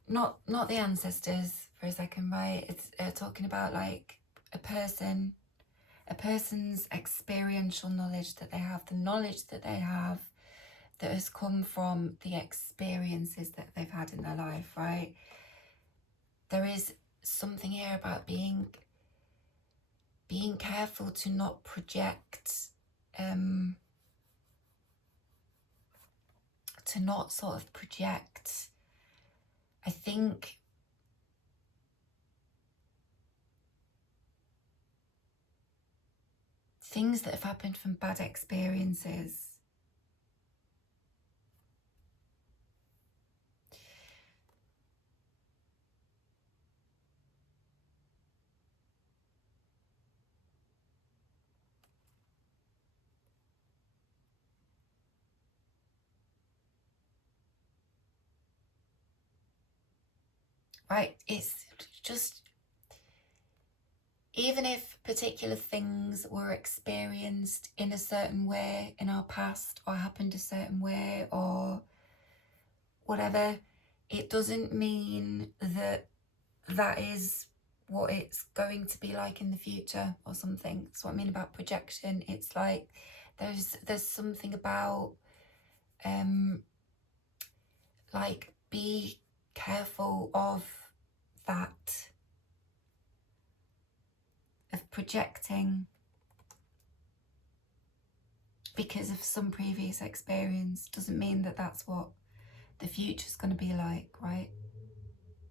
not the ancestors for a second, right? It's talking about like a person's experiential knowledge that they have, the knowledge that they have that has come from the experiences that they've had in their life, right? There is something here about being careful to not project, to not sort of project, I think, things that have happened from bad experiences. Right, it's just, even if particular things were experienced in a certain way in our past, or happened a certain way, or whatever, it doesn't mean that that is what it's going to be like in the future or something. That's what I mean about projection. It's like there's something about like, be careful of that, of projecting because of some previous experience. Doesn't mean that that's what the future's going to be like, right?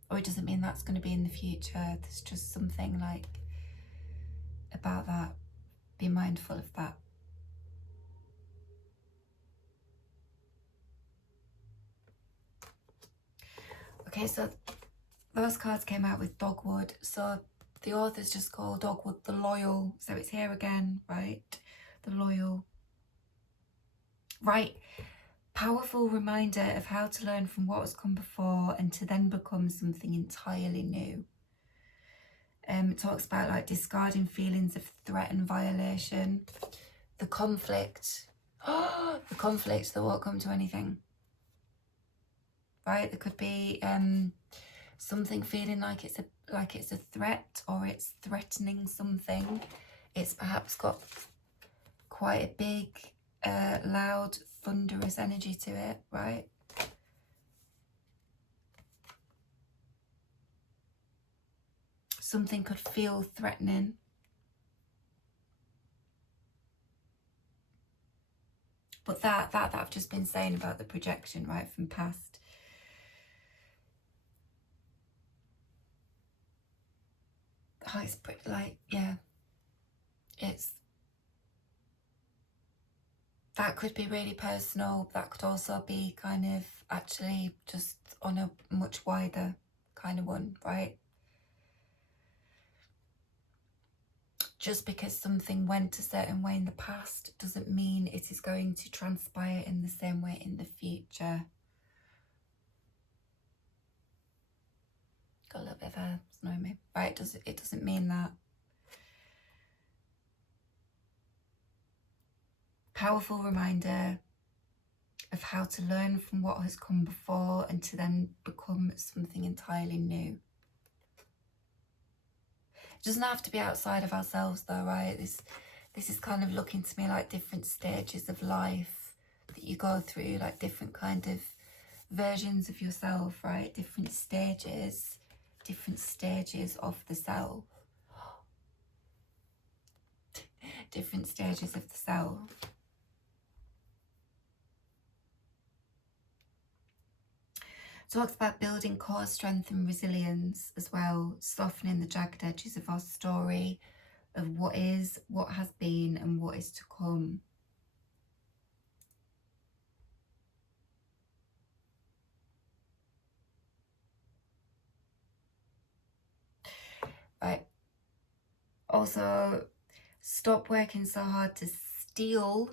Or it doesn't mean that's going to be in the future. There's just something like about that. Be mindful of that. Okay, so those cards came out with Dogwood. So the author's just called Dogwood the Loyal. So it's here again, right? The Loyal. Right. Powerful reminder of how to learn from what has come before and to then become something entirely new. It talks about like discarding feelings of threat and violation. The conflict. The conflict that won't come to anything. Right? There could be something feeling like it's a threat, or it's threatening something. It's perhaps got quite a big, loud, thunderous energy to it, right? Something could feel threatening. But that I've just been saying about the projection, right, from past. Oh, it's pretty, like, yeah. It's, that could be really personal. That could also be kind of actually just on a much wider kind of one, right? Just because something went a certain way in the past doesn't mean it is going to transpire in the same way in the future. Got a little bit of a snowman, right? It doesn't mean that. Powerful reminder of how to learn from what has come before and to then become something entirely new. It doesn't have to be outside of ourselves though, right? This is kind of looking to me like different stages of life that you go through, like different kind of versions of yourself, right? Different stages of the self. Different stages of the self. Talks about building core strength and resilience as well, softening the jagged edges of our story, of what is, what has been, and what is to come. Right. Also, stop working so hard to steel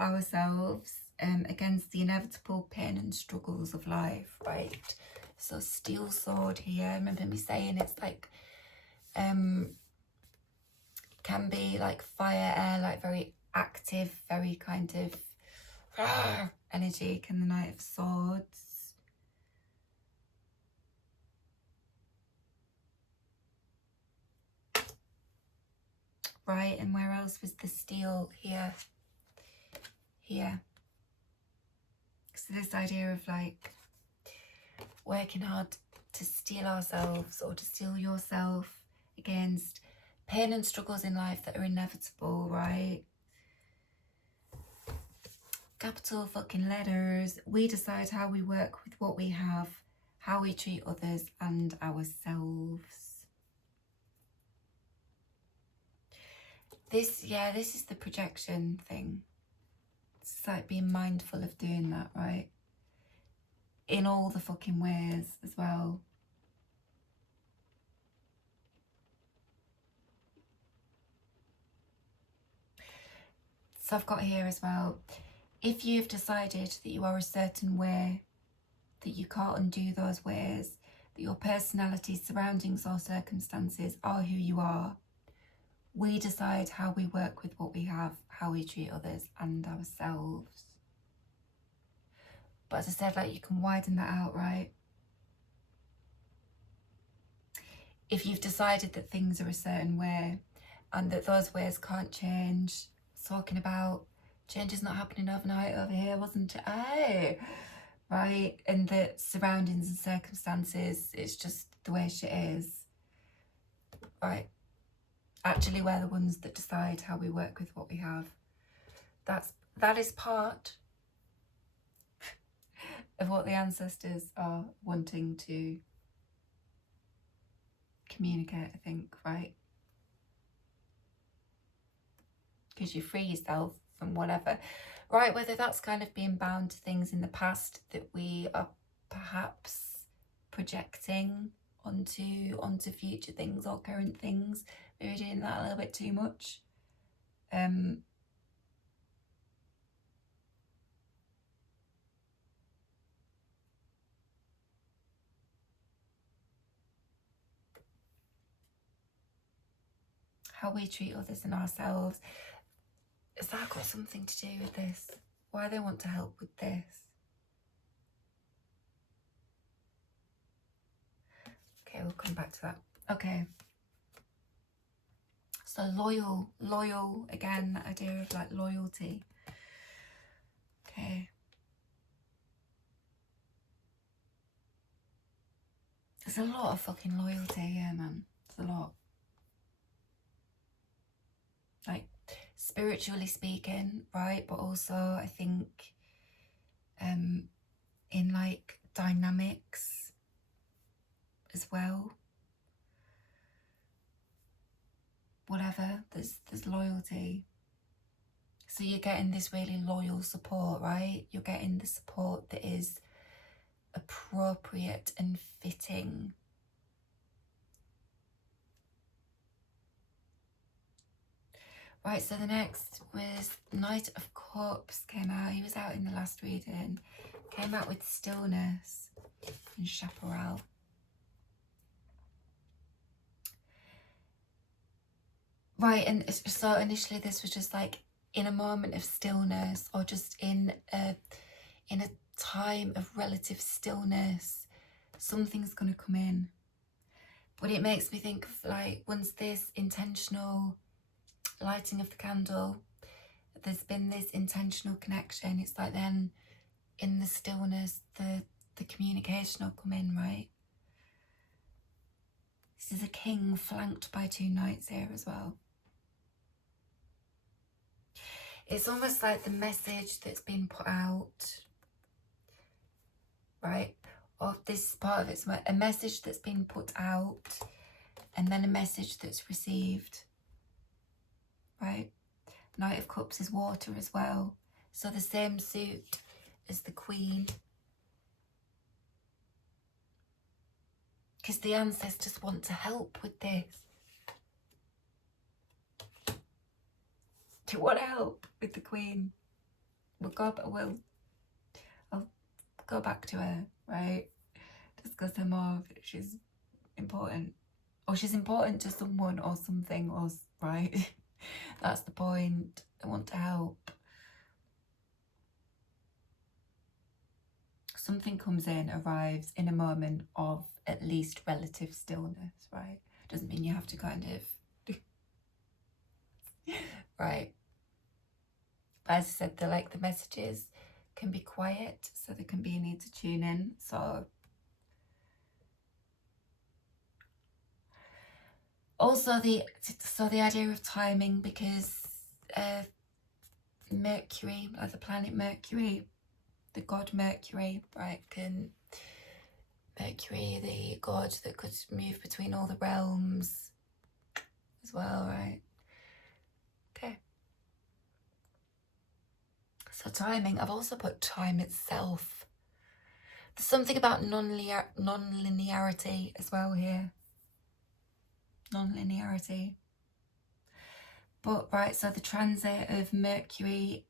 ourselves against the inevitable pain and struggles of life, right? So steel sword here, remember me saying it's like can be like fire, air, like very active, very kind of energy. Can the Knight of Swords. Right, and where else was the steel? Here. So this idea of like working hard to steel ourselves or to steel yourself against pain and struggles in life that are inevitable, right? Capital fucking letters. We decide how we work with what we have, how we treat others and ourselves. This is the projection thing. It's like being mindful of doing that, right? In all the fucking ways as well. So I've got here as well, if you've decided that you are a certain way, that you can't undo those ways, that your personality, surroundings or circumstances are who you are, we decide how we work with what we have, how we treat others and ourselves. But as I said, like, you can widen that out, right? if you've decided that things are a certain way and that those ways can't change, talking about change is not happening overnight over here, wasn't it? Aye. Right? And that surroundings and circumstances, it's just the way shit is. Right? Actually, we're the ones that decide how we work with what we have. That is part of what the ancestors are wanting to communicate, I think, right? Because you free yourself from whatever, right? Whether that's kind of being bound to things in the past that we are perhaps projecting onto future things or current things. Maybe doing that a little bit too much. How we treat others and ourselves. Has that got something to do with this? Why they want to help with this? Okay, we'll come back to that. Okay. So loyal, again, that idea of like loyalty. Okay. There's a lot of fucking loyalty here, man. There's a lot. Like, spiritually speaking, right? But also, I think, in like dynamics as well. Whatever, there's loyalty. So you're getting this really loyal support, right? You're getting the support that is appropriate and fitting. Right, so the next was Knight of Cups came out. He was out in the last reading. Came out with Stillness and Chaparral. Right, and so initially this was just like in a moment of stillness, or just in a time of relative stillness, something's going to come in. But it makes me think of like, once this intentional lighting of the candle, there's been this intentional connection, it's like then in the stillness the communication will come in, right? This is a king flanked by two knights here as well. It's almost like the message that's been put out, right? Or this part of it's a message that's been put out and then a message that's received, right? Knight of Cups is water as well. So the same suit as the Queen. Because the ancestors want to help with this. They want to help with the Queen. I'll go back to her, right? Discuss her more. She's important. Or she's important to someone or something, or right? That's the point. They want to help. Something comes in, arrives in a moment of at least relative stillness, right? Doesn't mean you have to kind of right. But as I said, the messages can be quiet, so there can be a need to tune in. So also the idea of timing, because Mercury, like the planet Mercury, the god Mercury, right, Mercury, the god that could move between all the realms as well, right? Okay. So timing, I've also put time itself. There's something about non-linearity as well here. Non-linearity. But right, so the transit of Mercury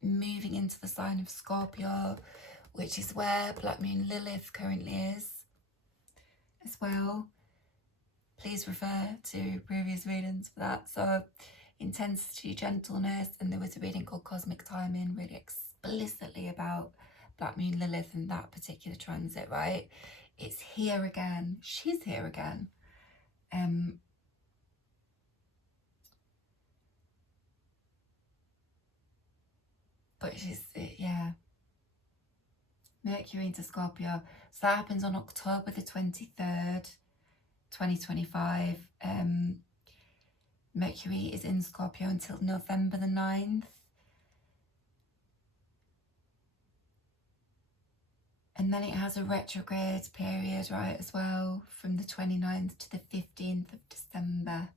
moving into the sign of Scorpio, which is where Black Moon Lilith currently is as well. Please refer to previous readings for that. So intensity, gentleness, and there was a reading called Cosmic Timing, really explicitly about Black Moon Lilith and that particular transit, right? It's here again. She's here again. But she's, yeah, Mercury into Scorpio. So that happens on October the 23rd, 2025. Mercury is in Scorpio until November the 9th. And then it has a retrograde period, right, as well, from the 29th to the 15th of December.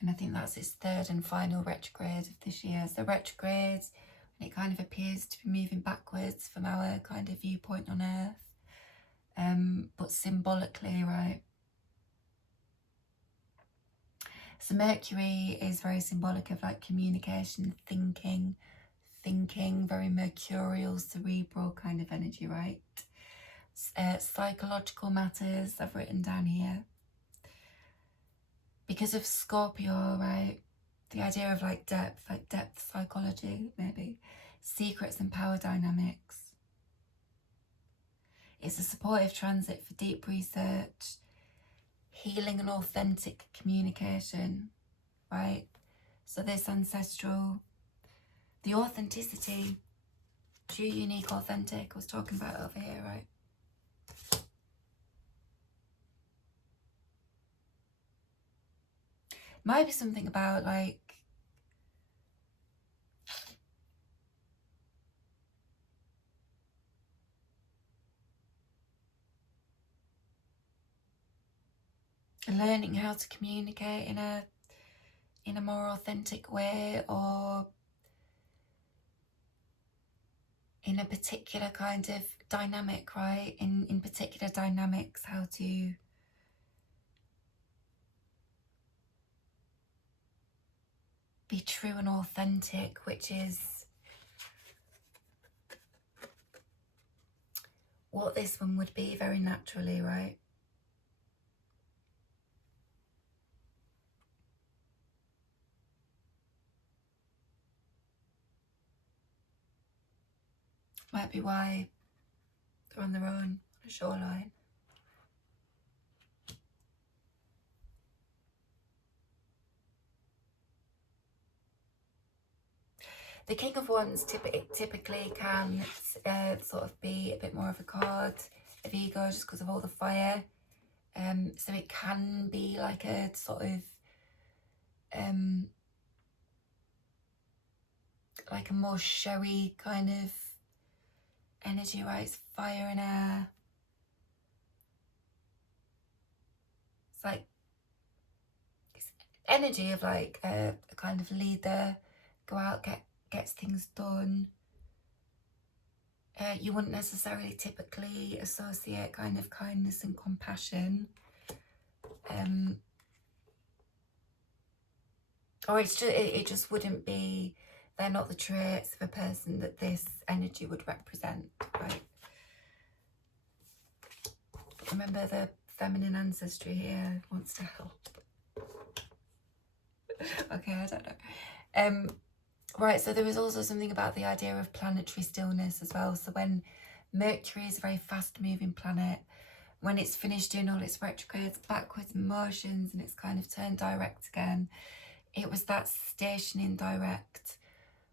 And I think that's its third and final retrograde of this year. So retrograde, when it kind of appears to be moving backwards from our kind of viewpoint on Earth, but symbolically, right? So Mercury is very symbolic of like communication, thinking, very mercurial, cerebral kind of energy, right? Psychological matters I've written down here. Because of Scorpio, right? The idea of like depth psychology, maybe. Secrets and power dynamics. It's a supportive transit for deep research, healing and authentic communication, right? So this ancestral, the authenticity, true, unique, authentic, I was talking about over here, right? Might be something about like learning how to communicate in a more authentic way, or in a particular kind of dynamic, right? In particular dynamics, how to be true and authentic, which is what this one would be very naturally, right? Might be why they're on their own on a shoreline. The King of Wands typically can sort of be a bit more of a card of ego, just because of all the fire. So it can be like a sort of like a more showy kind of energy, right? It's fire and air. It's like it's energy of like a kind of leader, go out, gets things done. You wouldn't necessarily typically associate kind of kindness and compassion, or it just wouldn't be. They're not the traits of a person that this energy would represent, right? Remember, the feminine ancestry here wants to help. Okay, I don't know. Right, so there is also something about the idea of planetary stillness as well. So when Mercury is a very fast-moving planet, when it's finished doing all its retrogrades, backwards motions, and it's kind of turned direct again, it was that stationing direct.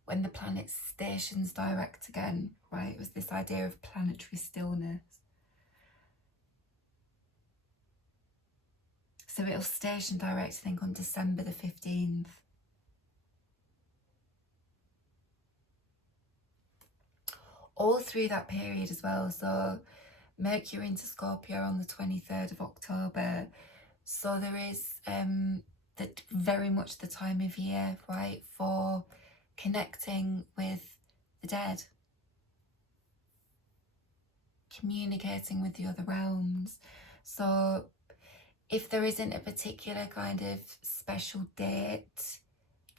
When the planet stations direct again, right? It was this idea of planetary stillness. So it'll station direct, I think, on December the 15th. All through that period as well. So Mercury into Scorpio on the 23rd of October. So there is that very much the time of year, right, for connecting with the dead, communicating with the other realms. So if there isn't a particular kind of special date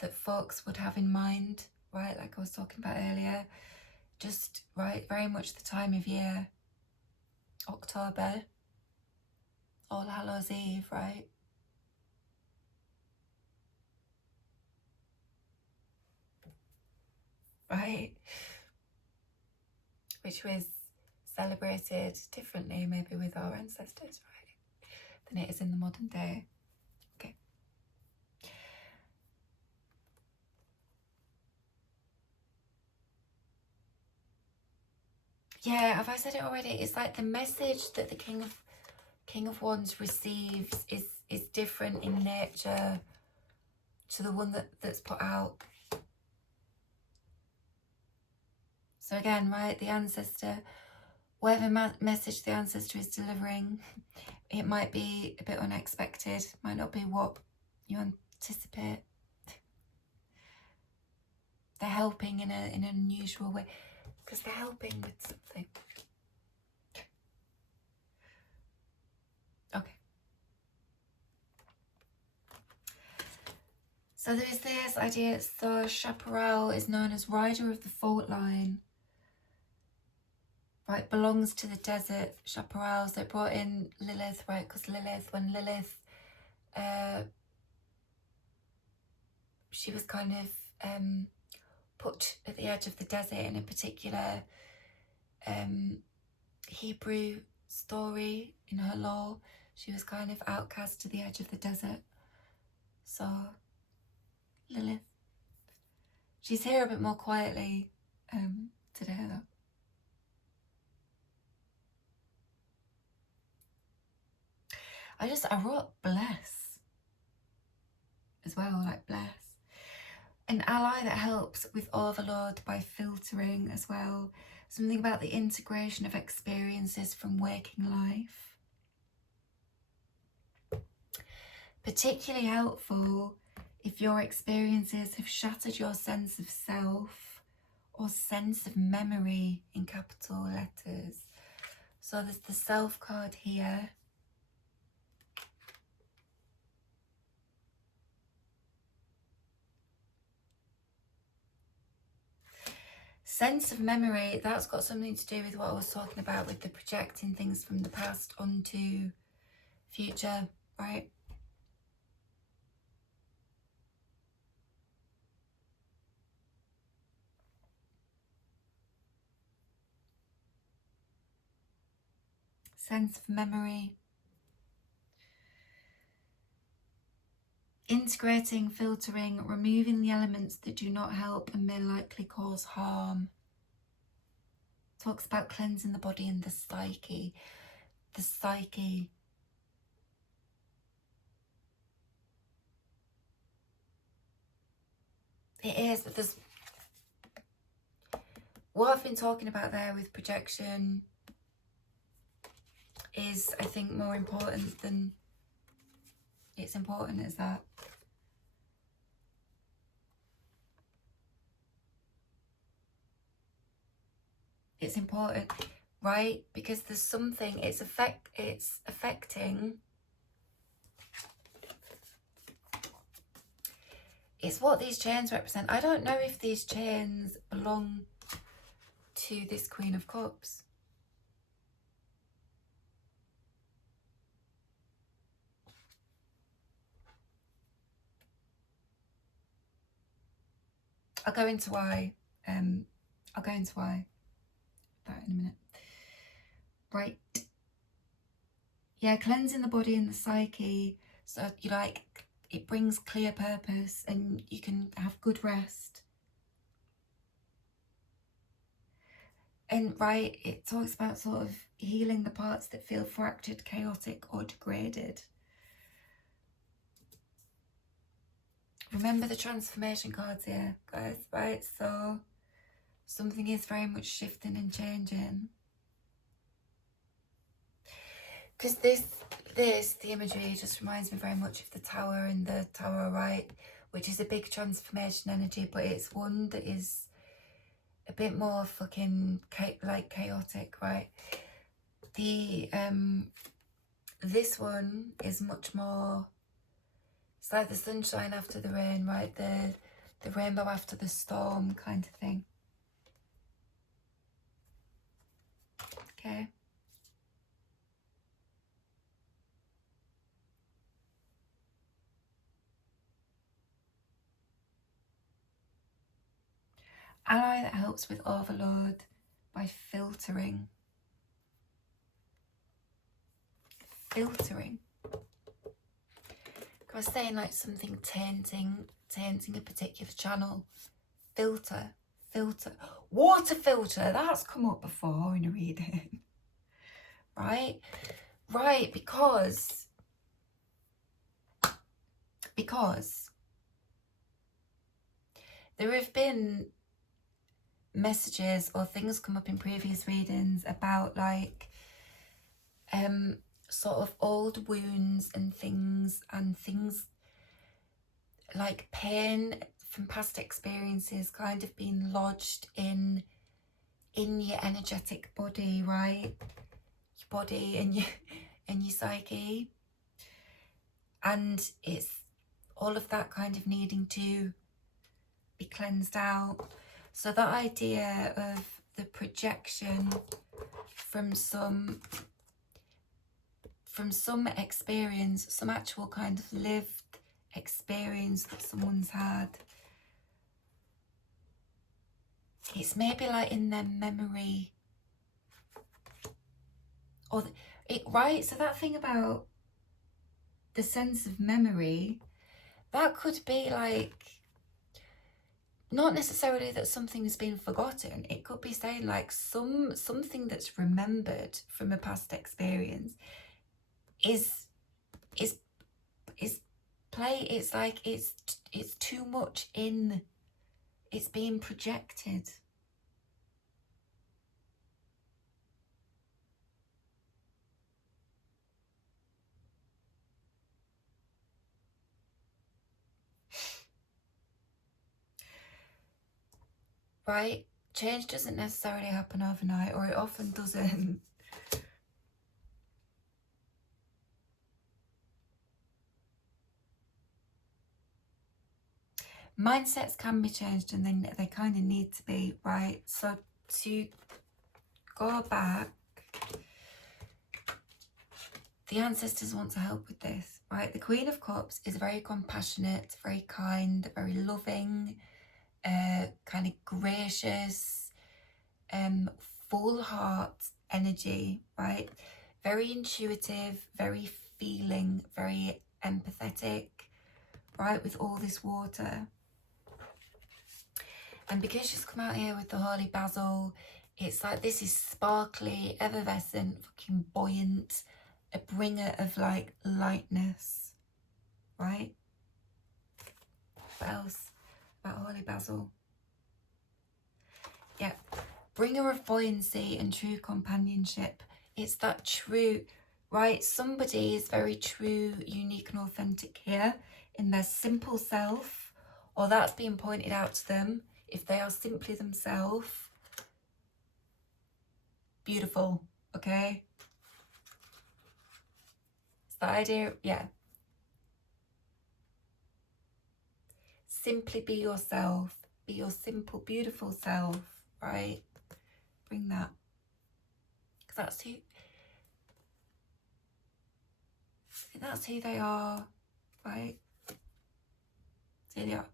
that folks would have in mind, right, like I was talking about earlier, just, right, very much the time of year, October, All Hallows Eve, right? Right? Which was celebrated differently maybe with our ancestors, right? than it is in the modern day. Okay. Yeah, have I said it already? It's like the message that the King of Wands receives is different in nature to the one that's put out. So again, right, the ancestor, whatever message the ancestor is delivering, it might be a bit unexpected, might not be what you anticipate. They're helping in an unusual way, because they're helping with something. Okay. So there is this idea, so Chaparral is known as rider of the fault line. Right, belongs to the desert, Chaparral. So it brought in Lilith, right, because Lilith, when Lilith, she was kind of put at the edge of the desert in a particular Hebrew story in her law. She was kind of outcast to the edge of the desert. So Lilith, she's here a bit more quietly today though. I wrote bless as well, like bless. An ally that helps with overload by filtering as well. Something about the integration of experiences from waking life. Particularly helpful if your experiences have shattered your sense of self or sense of memory in capital letters. So there's the self card here. Sense of memory, that's got something to do with what I was talking about with the projecting things from the past onto future, right? Sense of memory. Integrating, filtering, removing the elements that do not help and may likely cause harm. Talks about cleansing the body and the psyche. The psyche. It is, but there's what I've been talking about there with projection is, I think, more important than it's important as that. It's important, right? Because there's something, it's affecting. It's what these chains represent. I don't know if these chains belong to this Queen of Cups. I'll go into why. I'll go into why that in a minute. Right. Yeah, cleansing the body and the psyche. So you like, it brings clear purpose and you can have good rest. And right, it talks about sort of healing the parts that feel fractured, chaotic or degraded. Remember the transformation cards here, guys, right? So something is very much shifting and changing. Because the imagery just reminds me very much of the Tower and the Tower, right? Which is a big transformation energy, but it's one that is a bit more fucking chaotic, right? The this one is much more, it's like the sunshine after the rain, right? The rainbow after the storm kind of thing. Okay. Ally that helps with overload by filtering. Filtering. I was saying, like something tainting a particular channel. Filter, water filter. That's come up before in a reading. Right, because there have been messages or things come up in previous readings about like sort of old wounds and things like pain from past experiences kind of being lodged in your energetic body, right? Your body and your psyche, and it's all of that kind of needing to be cleansed out. So that idea of the projection from some experience, some actual kind of lived experience that someone's had. It's maybe like in their memory, or right. So that thing about the sense of memory, that could be like not necessarily that something has been forgotten. It could be saying like something that's remembered from a past experience is play. It's like it's too much in. It's being projected. Right? Change doesn't necessarily happen overnight, or it often doesn't. Mindsets can be changed, and then they kind of need to be, right? So to go back, the ancestors want to help with this, right? The Queen of Cups is very compassionate, very kind, very loving, kind of gracious, full heart energy, right? Very intuitive, very feeling, very empathetic, right? With all this water. And because she's come out here with the Holy Basil, it's like this is sparkly, effervescent, fucking buoyant, a bringer of like lightness, right? What else about Holy Basil? Yeah, bringer of buoyancy and true companionship. It's that true, right? Somebody is very true, unique and authentic here in their simple self, or that's being pointed out to them. If they are simply themselves, beautiful, okay? It's the idea, yeah. Simply be yourself, be your simple, beautiful self, right? Bring that. Because that's who they are, right? So they are.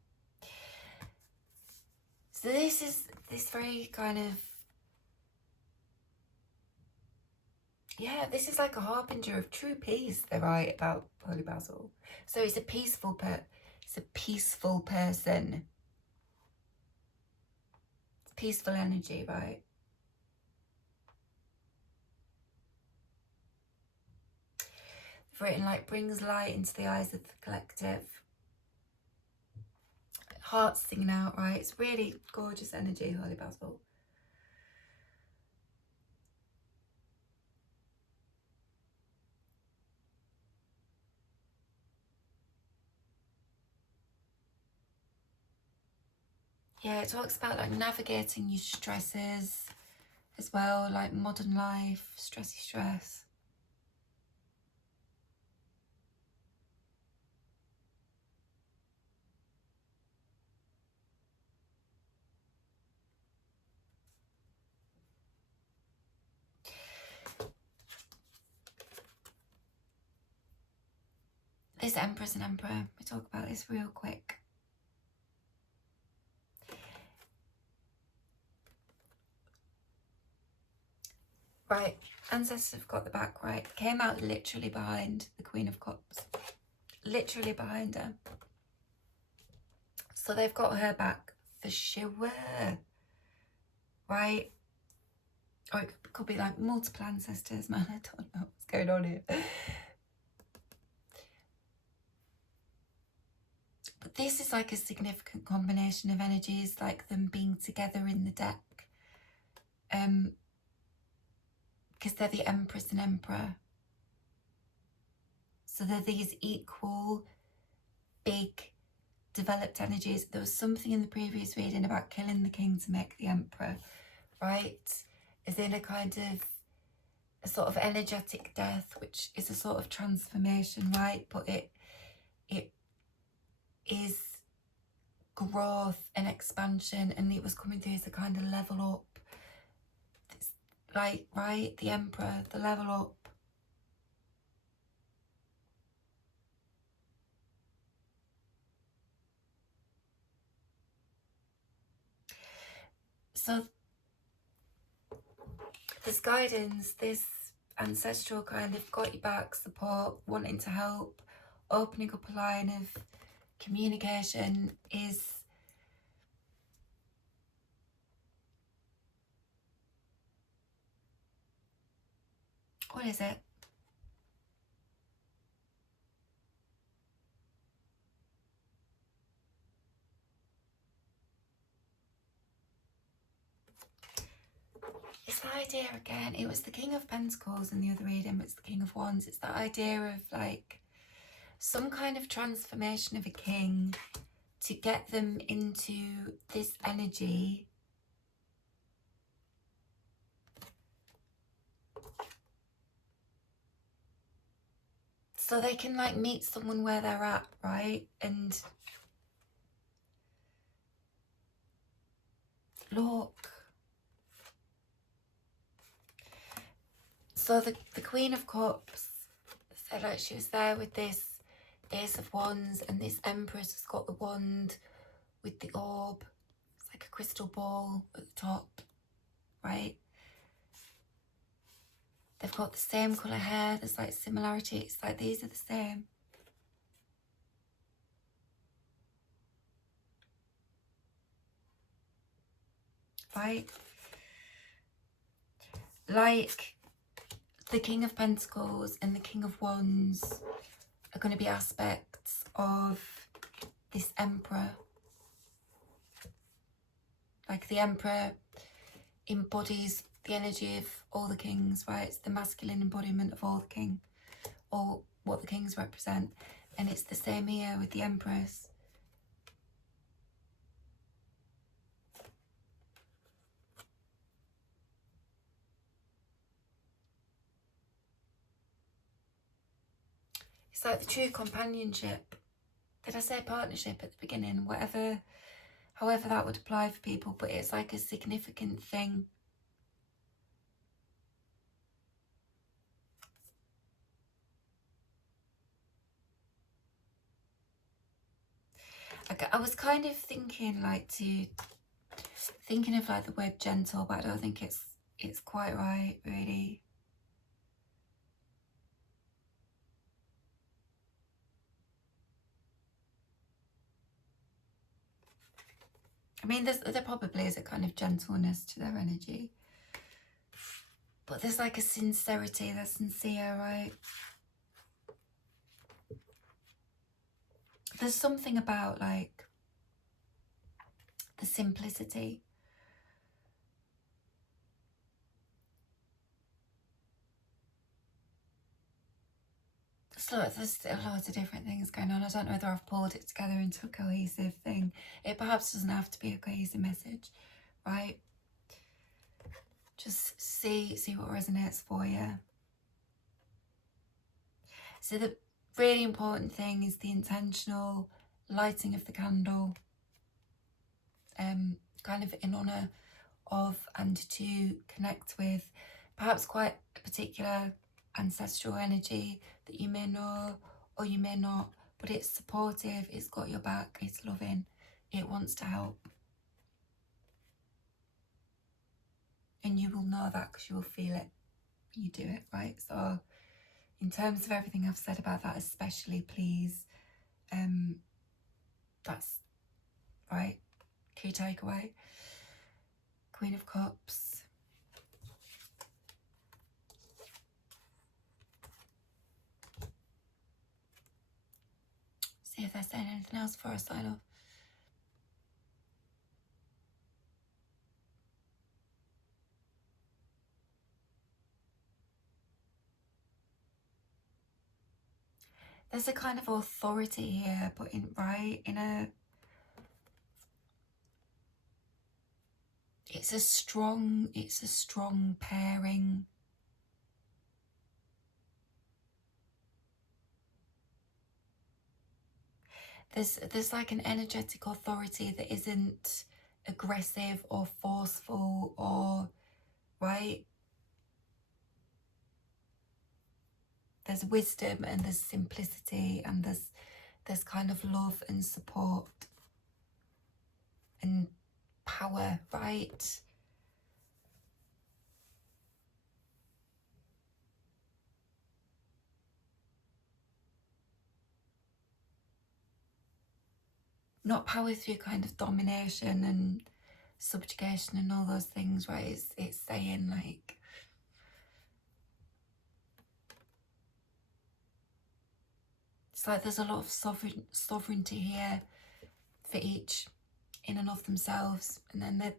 So this is this very kind of, yeah, this is like a harbinger of true peace, they're right about Holy Basil. So it's a peaceful person. It's peaceful energy, right? I've written like brings light into the eyes of the collective. Hearts singing out, right? It's really gorgeous energy, Holy Basil. Yeah, it talks about like navigating your stresses as well, like modern life, stress. This Empress and Emperor, we talk about this real quick. Right, ancestors have got the back, right? Came out literally behind the Queen of Cups. literally behind her. So they've got her back for sure, right? Or it could be like multiple ancestors, man. I don't know what's going on here. But this is like a significant combination of energies, like them being together in the deck. Because they're the Empress and Emperor. So they're these equal, big, developed energies. There was something in the previous reading about killing the king to make the emperor, right? Is in a kind of a sort of energetic death, which is a sort of transformation, right? But it is growth and expansion, and it was coming through as a kind of level up. It's like, right, the emperor, the level up. So this guidance, this ancestral kind of got your back, support, wanting to help, opening up a line of communication is what is it? It's the idea again. It was the King of Pentacles in the other reading, but it's the King of Wands. It's that idea of like some kind of transformation of a king to get them into this energy so they can like meet someone where they're at, right? And look. So the Queen of Cups said like she was there with this Ace of Wands, and this Empress has got the wand with the orb. It's like a crystal ball at the top, right? They've got the same colour hair. There's like similarity. It's like these are the same. Right? Like the King of Pentacles and the King of Wands are going to be aspects of this Emperor. Like the Emperor embodies the energy of all the kings, right? It's the masculine embodiment of all the king, or what the kings represent. And it's the same here with the Empress. It's like the true companionship. Did I say partnership at the beginning? Whatever, however that would apply for people, but it's like a significant thing. I was kind of thinking like thinking of like the word gentle, but I don't think it's quite right, really. I mean, there probably is a kind of gentleness to their energy, but there's like a sincerity. They're sincere, right? There's something about like the simplicity. So there's loads of different things going on. I don't know whether I've pulled it together into a cohesive thing. It perhaps doesn't have to be a cohesive message, right? Just see what resonates for you. So the really important thing is the intentional lighting of the candle, kind of in honour of and to connect with perhaps quite a particular ancestral energy that you may know or you may not, but it's supportive, it's got your back, it's loving, it wants to help. And you will know that because you will feel it when you do it, right? So in terms of everything I've said about that, especially, please, that's right. Key takeaway. Queen of Cups. See if they're saying anything else before I sign off. There's a kind of authority here, but in a it's a strong pairing. There's like an energetic authority that isn't aggressive or forceful or right. There's wisdom and there's simplicity and there's kind of love and support and power, right? Not power through kind of domination and subjugation and all those things, right? It's saying like it's like there's a lot of sovereignty here for each in and of themselves, and then the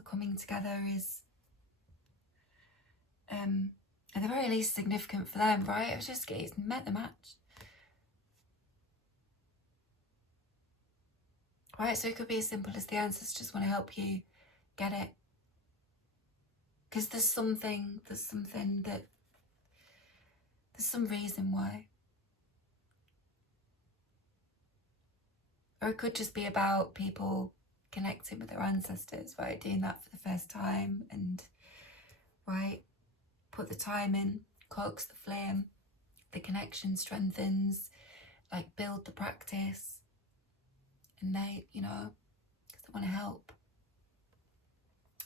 coming together is at the very least significant for them, right? It's met the match. Right, so it could be as simple as the ancestors just want to help you get it. Because there's some reason why. Or it could just be about people connecting with their ancestors, right? Doing that for the first time and, right, put the time in, coax the flame, the connection strengthens, like build the practice. And they, you know, because they want to help.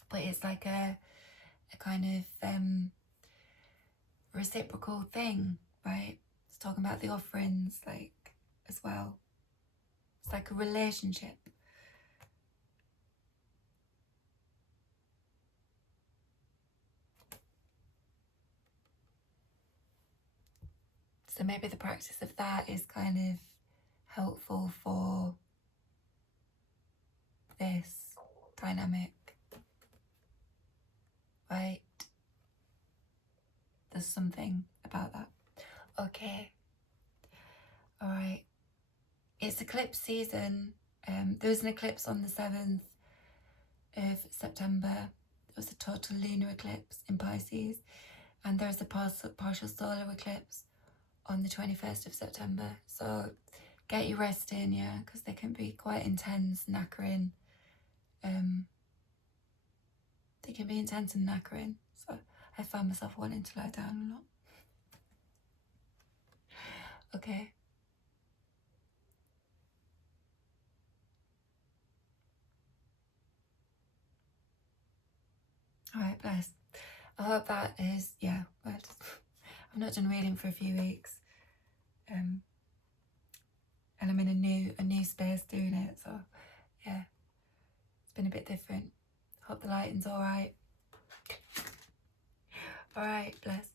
But it's like a kind of reciprocal thing, right? It's talking about the offerings, like, as well. It's like a relationship. So maybe the practice of that is kind of helpful for this dynamic, right? There's something about that. Okay. All right. It's eclipse season. There was an eclipse on the 7th of September. There was a total lunar eclipse in Pisces, and there's a partial solar eclipse on the 21st of September. So get your rest in, yeah, because they can be quite intense, knackering. They can be intense and knackering. So I found myself wanting to lie down a lot. Okay. All right, bless. I hope that is, yeah, well, I've not done reading for a few weeks. And I'm in a new space doing it, so yeah, it's been a bit different. Hope the lighting's all right. All right, bless.